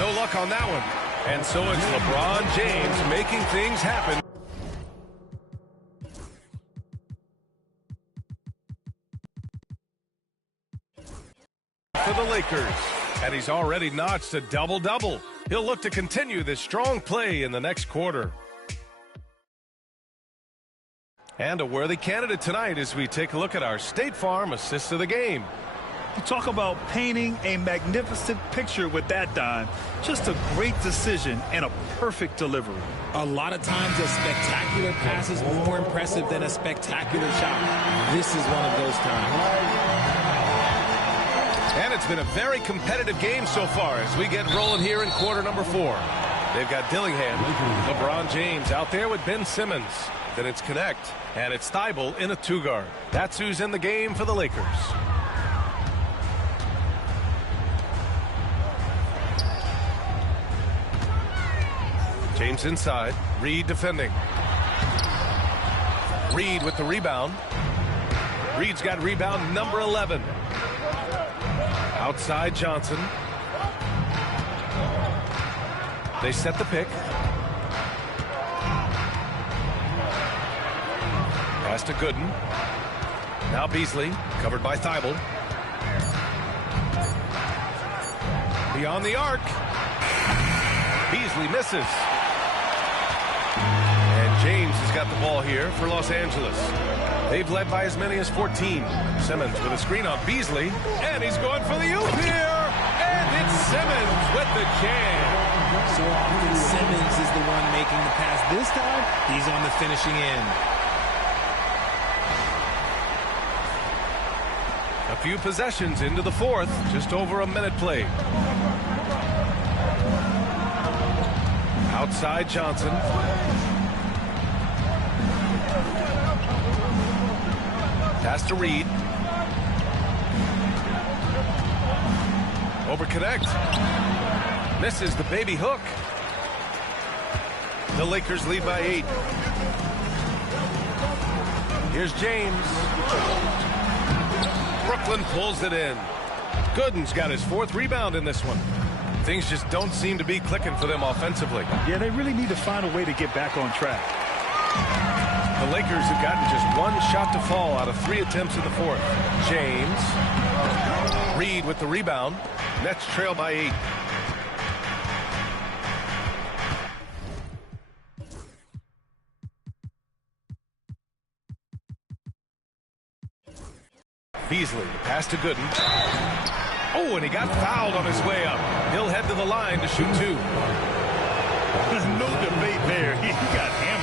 No luck on that one. And so it's LeBron James making things happen. For the Lakers. And he's already notched a double-double. He'll look to continue this strong play in the next quarter. And a worthy candidate tonight as we take a look at our State Farm assist of the game. You talk about painting a magnificent picture with that, Don. Just a great decision and a perfect delivery. A lot of times a spectacular pass is more impressive than a spectacular shot. This is one of those times. And it's been a very competitive game so far as we get rolling here in quarter number 4. They've got Dillingham, LeBron James out there with Ben Simmons. Then it's Connect, and it's Thibault in a 2-guard. That's who's in the game for the Lakers. James inside, Reid defending. Reid with the rebound. Reid's got rebound number 11. Outside Johnson. They set the pick. Pass to Gooden. Now Beasley, covered by Thibault. Beyond the arc. Beasley misses. And James has got the ball here for Los Angeles. They've led by as many as 14. Simmons with a screen on Beasley. And he's going for the oop here. And it's Simmons with the jam. So often Simmons is the one making the pass. This time, he's on the finishing end. A few possessions into the 4th. Just over a minute played. Outside Johnson. Pass to Reid. Over Connect. Misses the baby hook. The Lakers lead by 8. Here's James. Brooklyn pulls it in. Gooden's got his 4th rebound in this one. Things just don't seem to be clicking for them offensively. Yeah, they really need to find a way to get back on track. The Lakers have gotten just 1 shot to fall out of 3 attempts in the 4th. James. Reid with the rebound. Nets trail by 8. Beasley, pass to Gooden. Oh, and he got fouled on his way up. He'll head to the line to shoot 2. No debate there. He got hammered.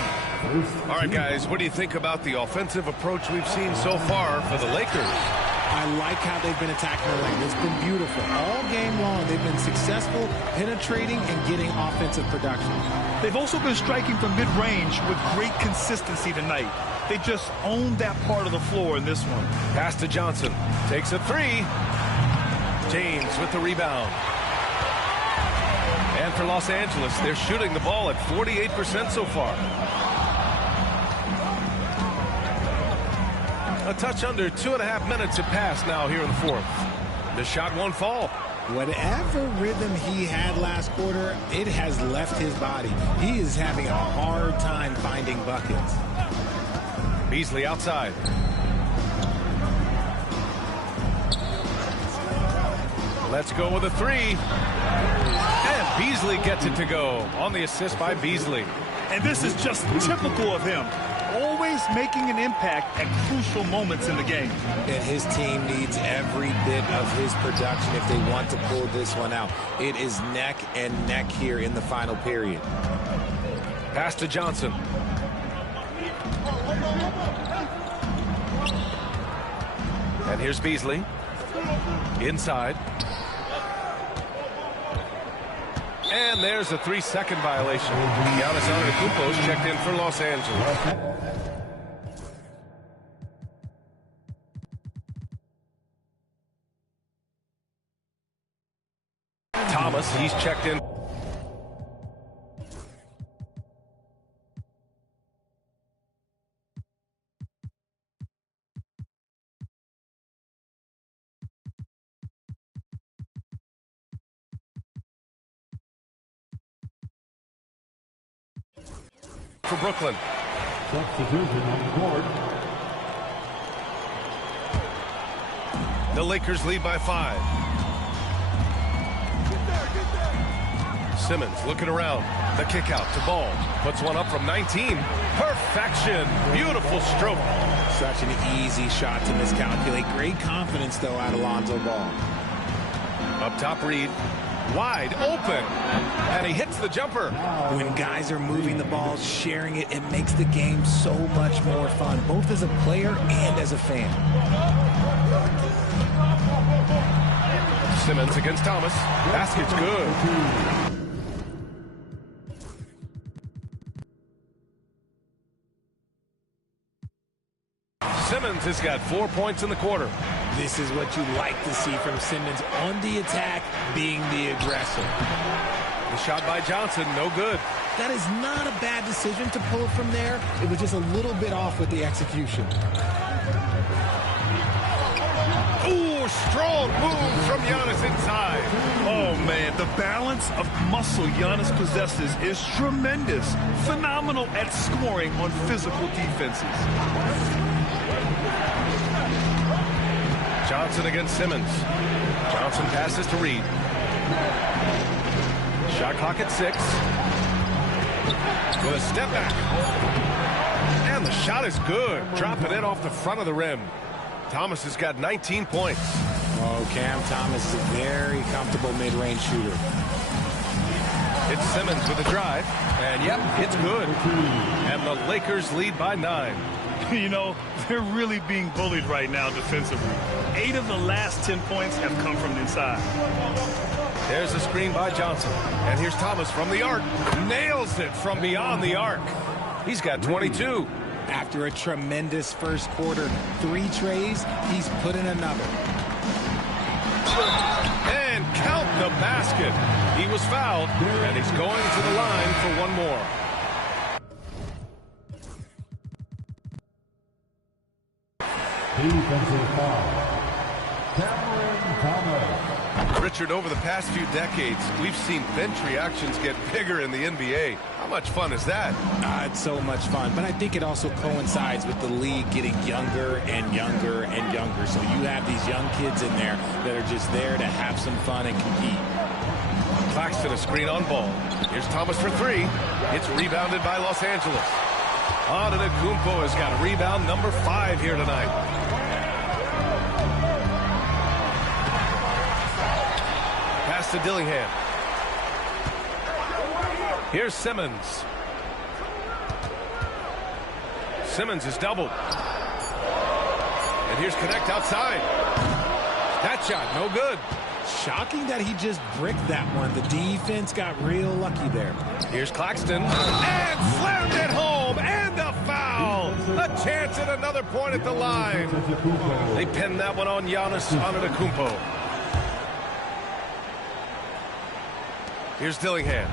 All right, guys, what do you think about the offensive approach we've seen so far for the Lakers? I like how they've been attacking the lane. It's been beautiful. All game long, they've been successful penetrating and getting offensive production. They've also been striking from mid-range with great consistency tonight. They just owned that part of the floor in this one. Pass to Johnson. Takes a 3. James with the rebound. And for Los Angeles, they're shooting the ball at 48% so far. A touch under 2.5 minutes have passed now here in the 4th. The shot won't fall. Whatever rhythm he had last quarter, it has left his body. He is having a hard time finding buckets. Beasley outside. Let's go with a 3. And Beasley gets it to go on the assist by Beasley. And this is just typical of him. Always making an impact at crucial moments in the game. And his team needs every bit of his production if they want to pull this one out. It is neck and neck here in the final period. Pass to Johnson. And here's Beasley. Inside. And there's a 3-second violation. Giannis Antetokounmpo's checked in for Los Angeles. Thomas, he's checked in. For Brooklyn. Substitution on the board. The Lakers lead by 5. Simmons looking around. The kick out to Ball. Puts one up from 19. Perfection. Beautiful stroke. Such an easy shot to miscalculate. Great confidence, though, out of Lonzo Ball. Up top, Reed. Wide open. And he hits the jumper. When guys are moving the ball, sharing it, it makes the game so much more fun, both as a player and as a fan. Simmons against Thomas. Basket's good. Simmons has got 4 points in the quarter. This is what you like to see from Simmons on the attack, being the aggressor. The shot by Johnson, no good. That is not a bad decision to pull it from there. It was just a little bit off with the execution. Ooh, strong move from Giannis inside. Oh, man, the balance of muscle Giannis possesses is tremendous. Phenomenal at scoring on physical defenses. Johnson against Simmons. Johnson passes to Reed. Shot clock at 6. With a step back. And the shot is good. Dropping it off the front of the rim. Thomas has got 19 points. Oh, Cam Thomas is a very comfortable mid-range shooter. It's Simmons with a drive. And yep, it's good. And the Lakers lead by 9. You know, they're really being bullied right now defensively. 8 of the last 10 points have come from inside. There's a screen by Johnson. And here's Thomas from the arc. Nails it from beyond the arc. He's got 22. After a tremendous first quarter, 3 trays, he's put in another. And count the basket. He was fouled, and he's going to the line for one more. Defensive foul. Cameron Thomas. Richard, over the past few decades, we've seen bench reactions get bigger in the NBA. How much fun is that? It's so much fun, but I think it also coincides with the league getting younger and younger and younger. So you have these young kids in there that are just there to have some fun and compete. Claxton a screen on Ball. Here's Thomas for 3. It's rebounded by Los Angeles. Antetokounmpo has got a rebound number 5 here tonight. Pass to Dillingham. Here's Simmons. Simmons is doubled. And here's Connect outside. That shot, no good. Shocking that he just bricked that one. The defense got real lucky there. Here's Claxton. And slammed it home. And a foul. A chance at another point at the line. They pinned that one on Giannis Antetokounmpo. Here's Dillingham.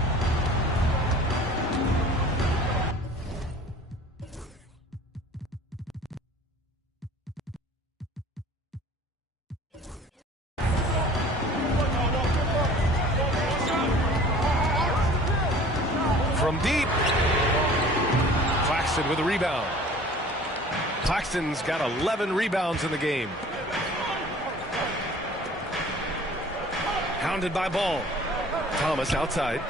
From deep. Claxton with a rebound. Claxton's got 11 rebounds in the game. Hounded by Ball. Thomas outside.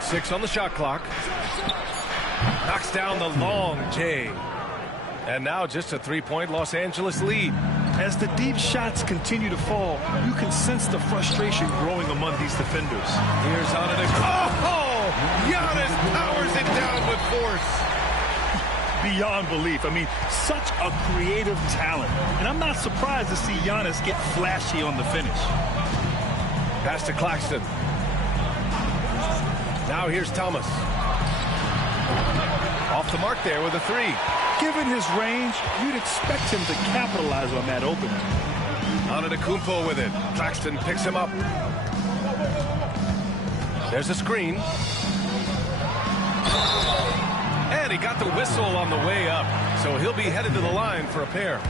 Six on the shot clock. Knocks down the long J. And now just a 3-point Los Angeles lead. As the deep shots continue to fall, you can sense the frustration growing among these defenders. Here's Antetokounmpo. Oh! Giannis powers it down with force. Beyond belief. I mean, such a creative talent. And I'm not surprised to see Giannis get flashy on the finish. Pass to Claxton. Now here's Thomas. Off the mark there with a 3. Given his range, you'd expect him to capitalize on that opening. Antetokounmpo with it. Claxton picks him up. There's a screen. And he got the whistle on the way up, so he'll be headed to the line for a pair.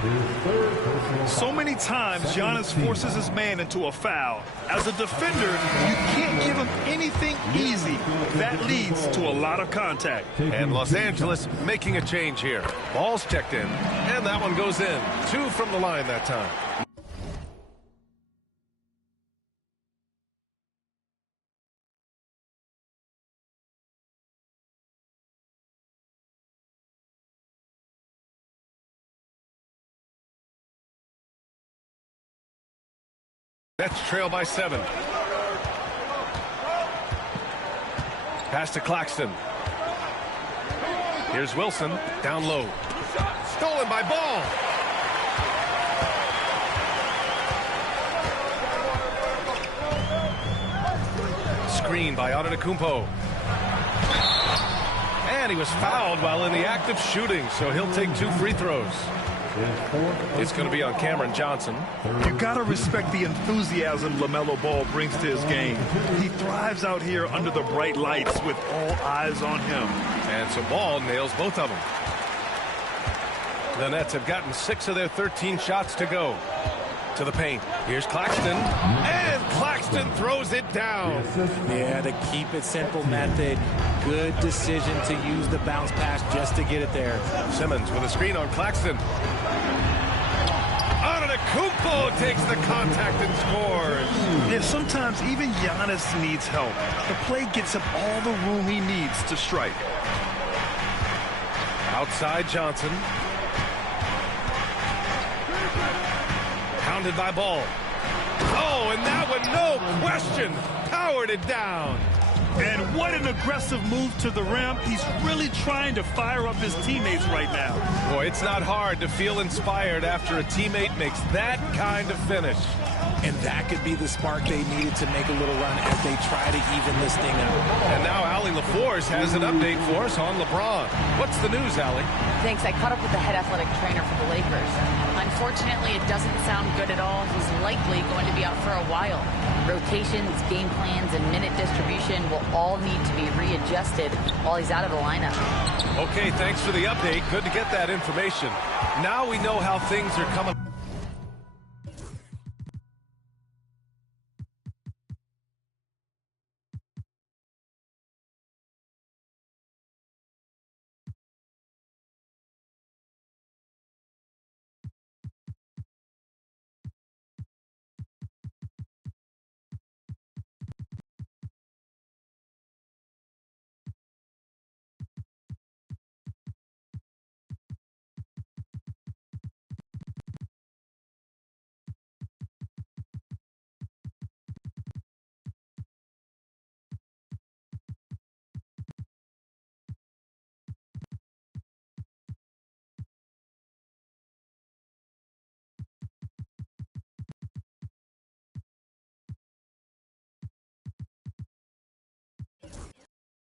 So many times, Giannis forces his man into a foul. As a defender, you can't give him anything easy. That leads to a lot of contact. And Los Angeles making a change here. Ball's checked in, and that one goes in. 2 from the line that time. Nets trail by 7. Pass to Claxton. Here's Wilson, down low. Stolen by Ball. Screen by Antetokounmpo. And he was fouled while in the act of shooting, so he'll take 2 free throws. It's going to be on Cameron Johnson. You got to respect the enthusiasm LaMelo Ball brings to his game. He thrives out here under the bright lights with all eyes on him. And so Ball nails both of them. The Nets have gotten 6 of their 13 shots to go. To the paint. Here's Claxton. And Claxton throws it down. Yeah, the keep it simple method. Good decision to use the bounce pass just to get it there. Simmons with a screen on Claxton. Antetokounmpo takes the contact and scores. Yeah, sometimes even Giannis needs help. The play gets him all the room he needs to strike. Outside Johnson. Pounded by Ball. Oh, and that one, no question, powered it down. And what an aggressive move to the rim. He's really trying to fire up his teammates right now. Boy, it's not hard to feel inspired after a teammate makes that kind of finish. And that could be the spark they needed to make a little run as they try to even this thing up. And now Allie LaForce has an update for us on LeBron. What's the news, Allie? Thanks. I caught up with the head athletic trainer for the Lakers. Unfortunately, it doesn't sound good at all. He's likely going to be out for a while. Rotations, game plans, and minute distribution will all need to be readjusted while he's out of the lineup. Okay, thanks for the update. Good to get that information. Now we know how things are coming.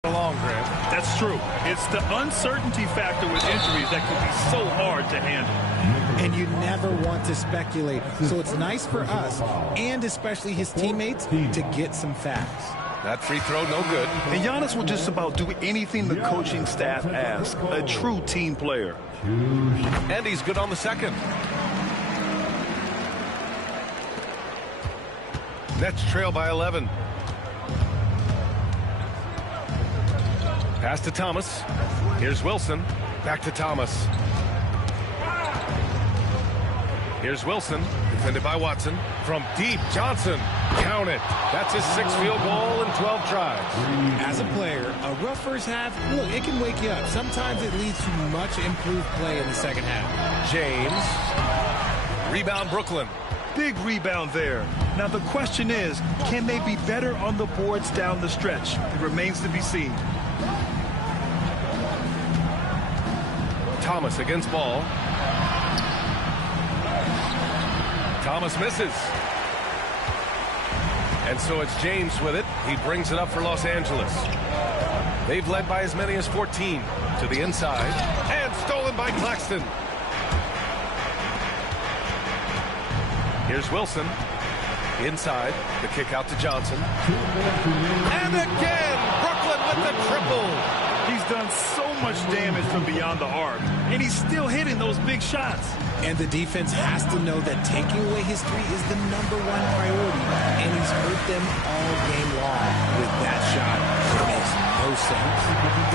Along, Grant. That's true. It's the uncertainty factor with injuries that can be so hard to handle. And you never want to speculate. So it's nice for us, and especially his teammates, to get some facts. That free throw, no good. And Giannis will just about do anything the coaching staff asks. A true team player. And he's good on the second. Nets trail by 11. Pass to Thomas. Here's Wilson. Back to Thomas. Here's Wilson. Defended by Watson. From deep, Johnson. Count it. That's his 6th field goal in 12 tries. As a player, a rough first half, look, it can wake you up. Sometimes it leads to much improved play in the second half. James. Rebound Brooklyn. Big rebound there. Now the question is, can they be better on the boards down the stretch? It remains to be seen. Thomas against Ball. Thomas misses. And so it's James with it. He brings it up for Los Angeles. They've led by as many as 14 to the inside. And stolen stolen by Claxton. Here's Wilson. Inside, the kick out to Johnson. And again, Brooklyn with the triple. He's done so much damage from beyond the arc, and he's still hitting those big shots. And the defense has to know that taking away his three is the #1 priority, and he's hurt them all game long with that shot. It makes no sense.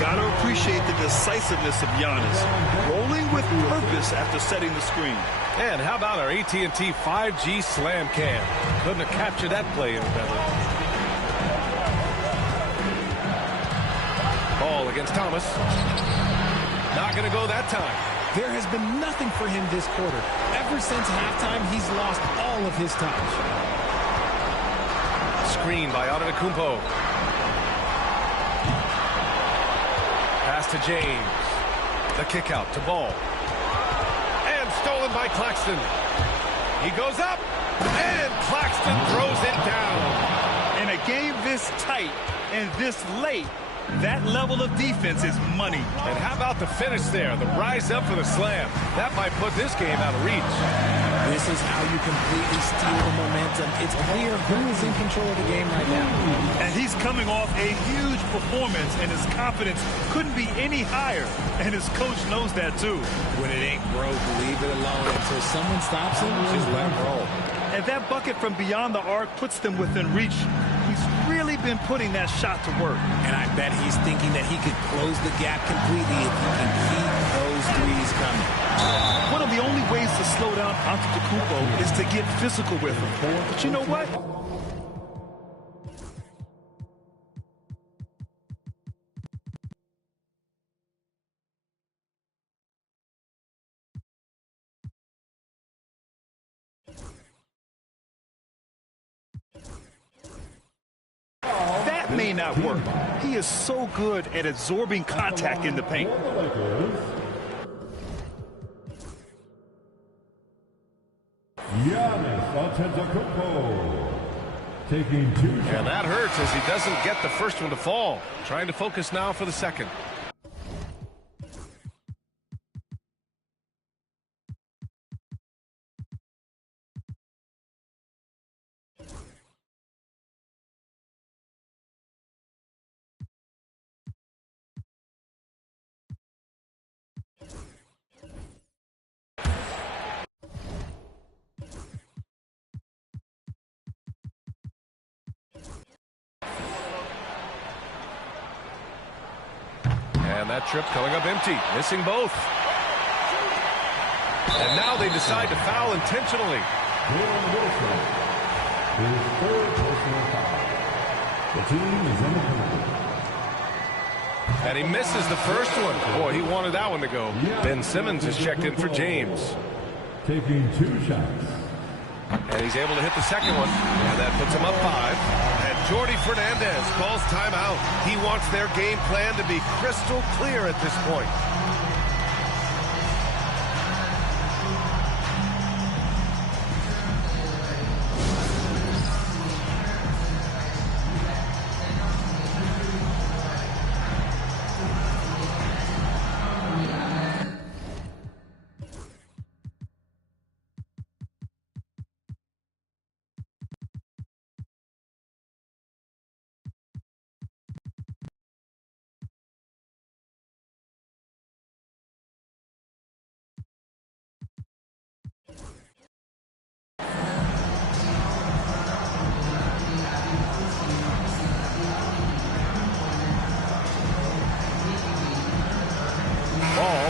Gotta appreciate the decisiveness of Giannis, rolling with purpose after setting the screen. And how about our AT&T 5G slam cam? Couldn't have captured that play any better. Ball against Thomas. Not going to go that time. There has been nothing for him this quarter. Ever since halftime, he's lost all of his touch. Screen by Antetokounmpo. Pass to James. The kick out to Ball. And stolen by Claxton. He goes up, and Claxton throws it down. In a game this tight and this late, that level of defense is money. And how about the finish there? The rise up for the slam. That might put this game out of reach. This is how you completely steal the momentum. It's clear who is in control of the game right now. And he's coming off a huge performance, and his confidence couldn't be any higher. And his coach knows that too. When it ain't broke, leave it alone. Until someone stops him, just let him roll. And that bucket from beyond the arc puts them within reach. He's really been putting that shot to work. And I bet he's thinking that he could close the gap completely if he can keep those threes coming. One of the only ways to slow down Antetokounmpo is to get physical with him. But you know what? That may not work. He is so good at absorbing contact in the paint. Giannis Antetokounmpo taking 2 shots. And that hurts as he doesn't get the first one to fall. Trying to focus now for the second. And that trip coming up empty, missing both. And now they decide to foul intentionally. Wilson, his 3rd personal foul. The team is in the penalty. And he misses the first one. Boy, he wanted that one to go. Ben Simmons is checked in for James. Taking 2 shots. And he's able to hit the second one. And that puts him up 5. And Jordi Fernandez calls timeout. He wants their game plan to be crystal clear at this point.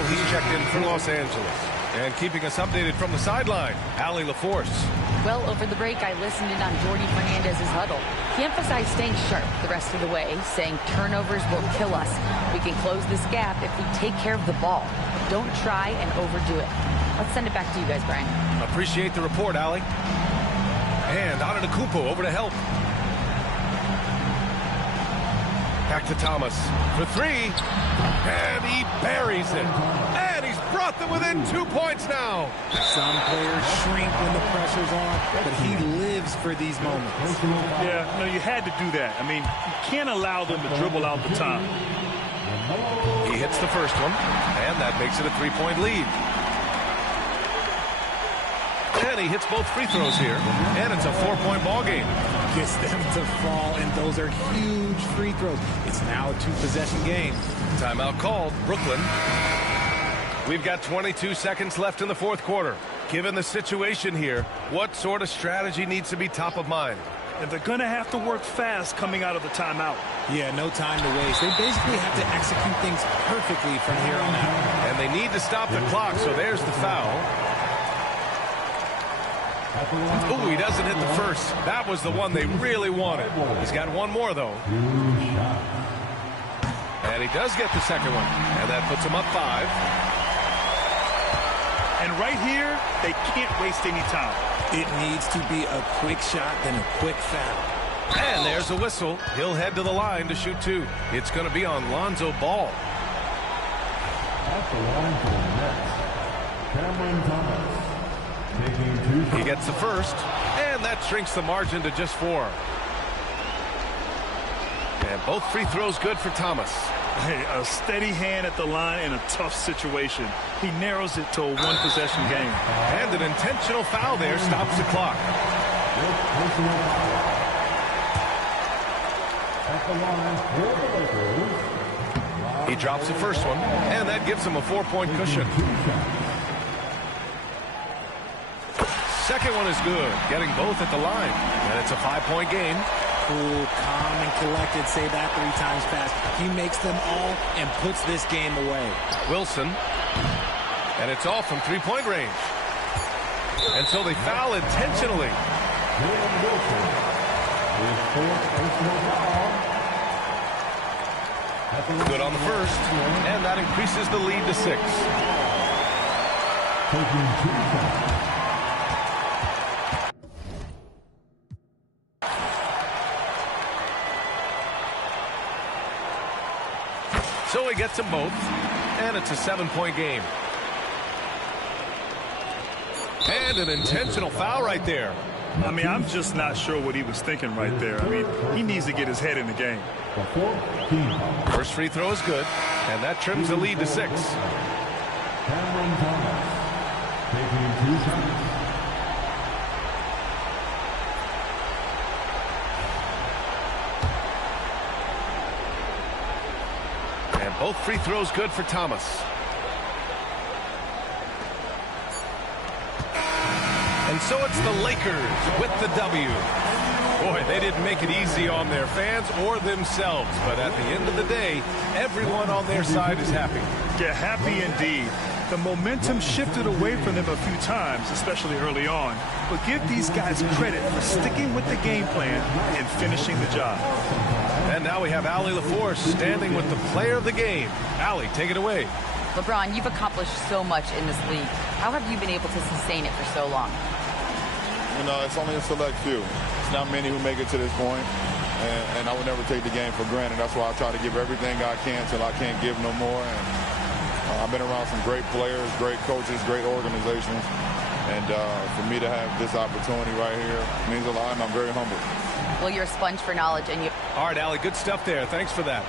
He checked in for Los Angeles. And keeping us updated from the sideline, Allie LaForce. Well, over the break, I listened in on Jordi Fernandez's huddle. He emphasized staying sharp the rest of the way, saying turnovers will kill us. We can close this gap if we take care of the ball. Don't try and overdo it. Let's send it back to you guys, Brian. Appreciate the report, Allie. And Antetokounmpo over to help. Back to Thomas for 3. And he buries it. And he's brought them within 2 points now. Some players shrink when the pressure's on, but he lives for these moments. Yeah, no, you had to do that. I mean, you can't allow them to dribble out the top. He hits the first one, and that makes it a 3-point lead. And he hits both free throws here, and it's a 4-point ball game. Gets them to fall, and those are huge free throws. It's now a 2-possession game. Timeout called, Brooklyn. We've got 22 seconds left in the fourth quarter. Given the situation here, what sort of strategy needs to be top of mind? And they're going to have to work fast coming out of the timeout. Yeah, no time to waste. They basically have to execute things perfectly from here on out. And they need to stop the clock, so there's the foul. Ooh, he doesn't hit the first. That was the one they really wanted. He's got one more, though. And he does get the second one. And that puts him up 5. And right here, they can't waste any time. It needs to be a quick shot, then a quick foul. And there's a whistle. He'll head to the line to shoot 2. It's going to be on Lonzo Ball. At the line for the Nets, Cameron Thomas. He gets the first, and that shrinks the margin to just 4. And both free throws good for Thomas. Hey, a steady hand at the line in a tough situation. He narrows it to a 1-possession game. And an intentional foul there stops the clock. He drops the first one, and that gives him a 4-point cushion. Second one is good, getting both at the line. And it's a 5-point game. Cool, calm, and collected. Say that 3 times fast. He makes them all and puts this game away. Wilson. And it's off from 3-point range. And so they foul intentionally. Good on the first. And that increases the lead to 6. So he gets them both, and it's a 7-point game. And an intentional foul right there. I mean, I'm just not sure what he was thinking right there. I mean, he needs to get his head in the game. First free throw is good, and that trims the lead to 6. Cameron Thomas taking 2 shots. Both free throws good for Thomas. And so it's the Lakers with the W. Boy, they didn't make it easy on their fans or themselves. But at the end of the day, everyone on their side is happy. Yeah, happy indeed. The momentum shifted away from them a few times, especially early on. But give these guys credit for sticking with the game plan and finishing the job. And now we have Allie LaForce standing with the player of the game. Allie, take it away. LeBron, you've accomplished so much in this league. How have you been able to sustain it for so long? You know, it's only a select few. It's not many who make it to this point, and I would never take the game for granted. That's why I try to give everything I can till I can't give no more. And I've been around some great players, great coaches, great organizations, and for me to have this opportunity right here means a lot, and I'm very humbled. Well, you're a sponge for knowledge, and you... All right, Allie, good stuff there. Thanks for that.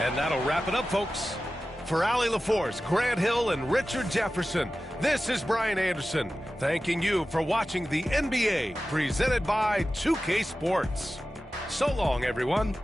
And that'll wrap it up, folks. For Allie LaForce, Grant Hill, and Richard Jefferson, this is Brian Anderson, thanking you for watching the NBA, presented by 2K Sports. So long, everyone.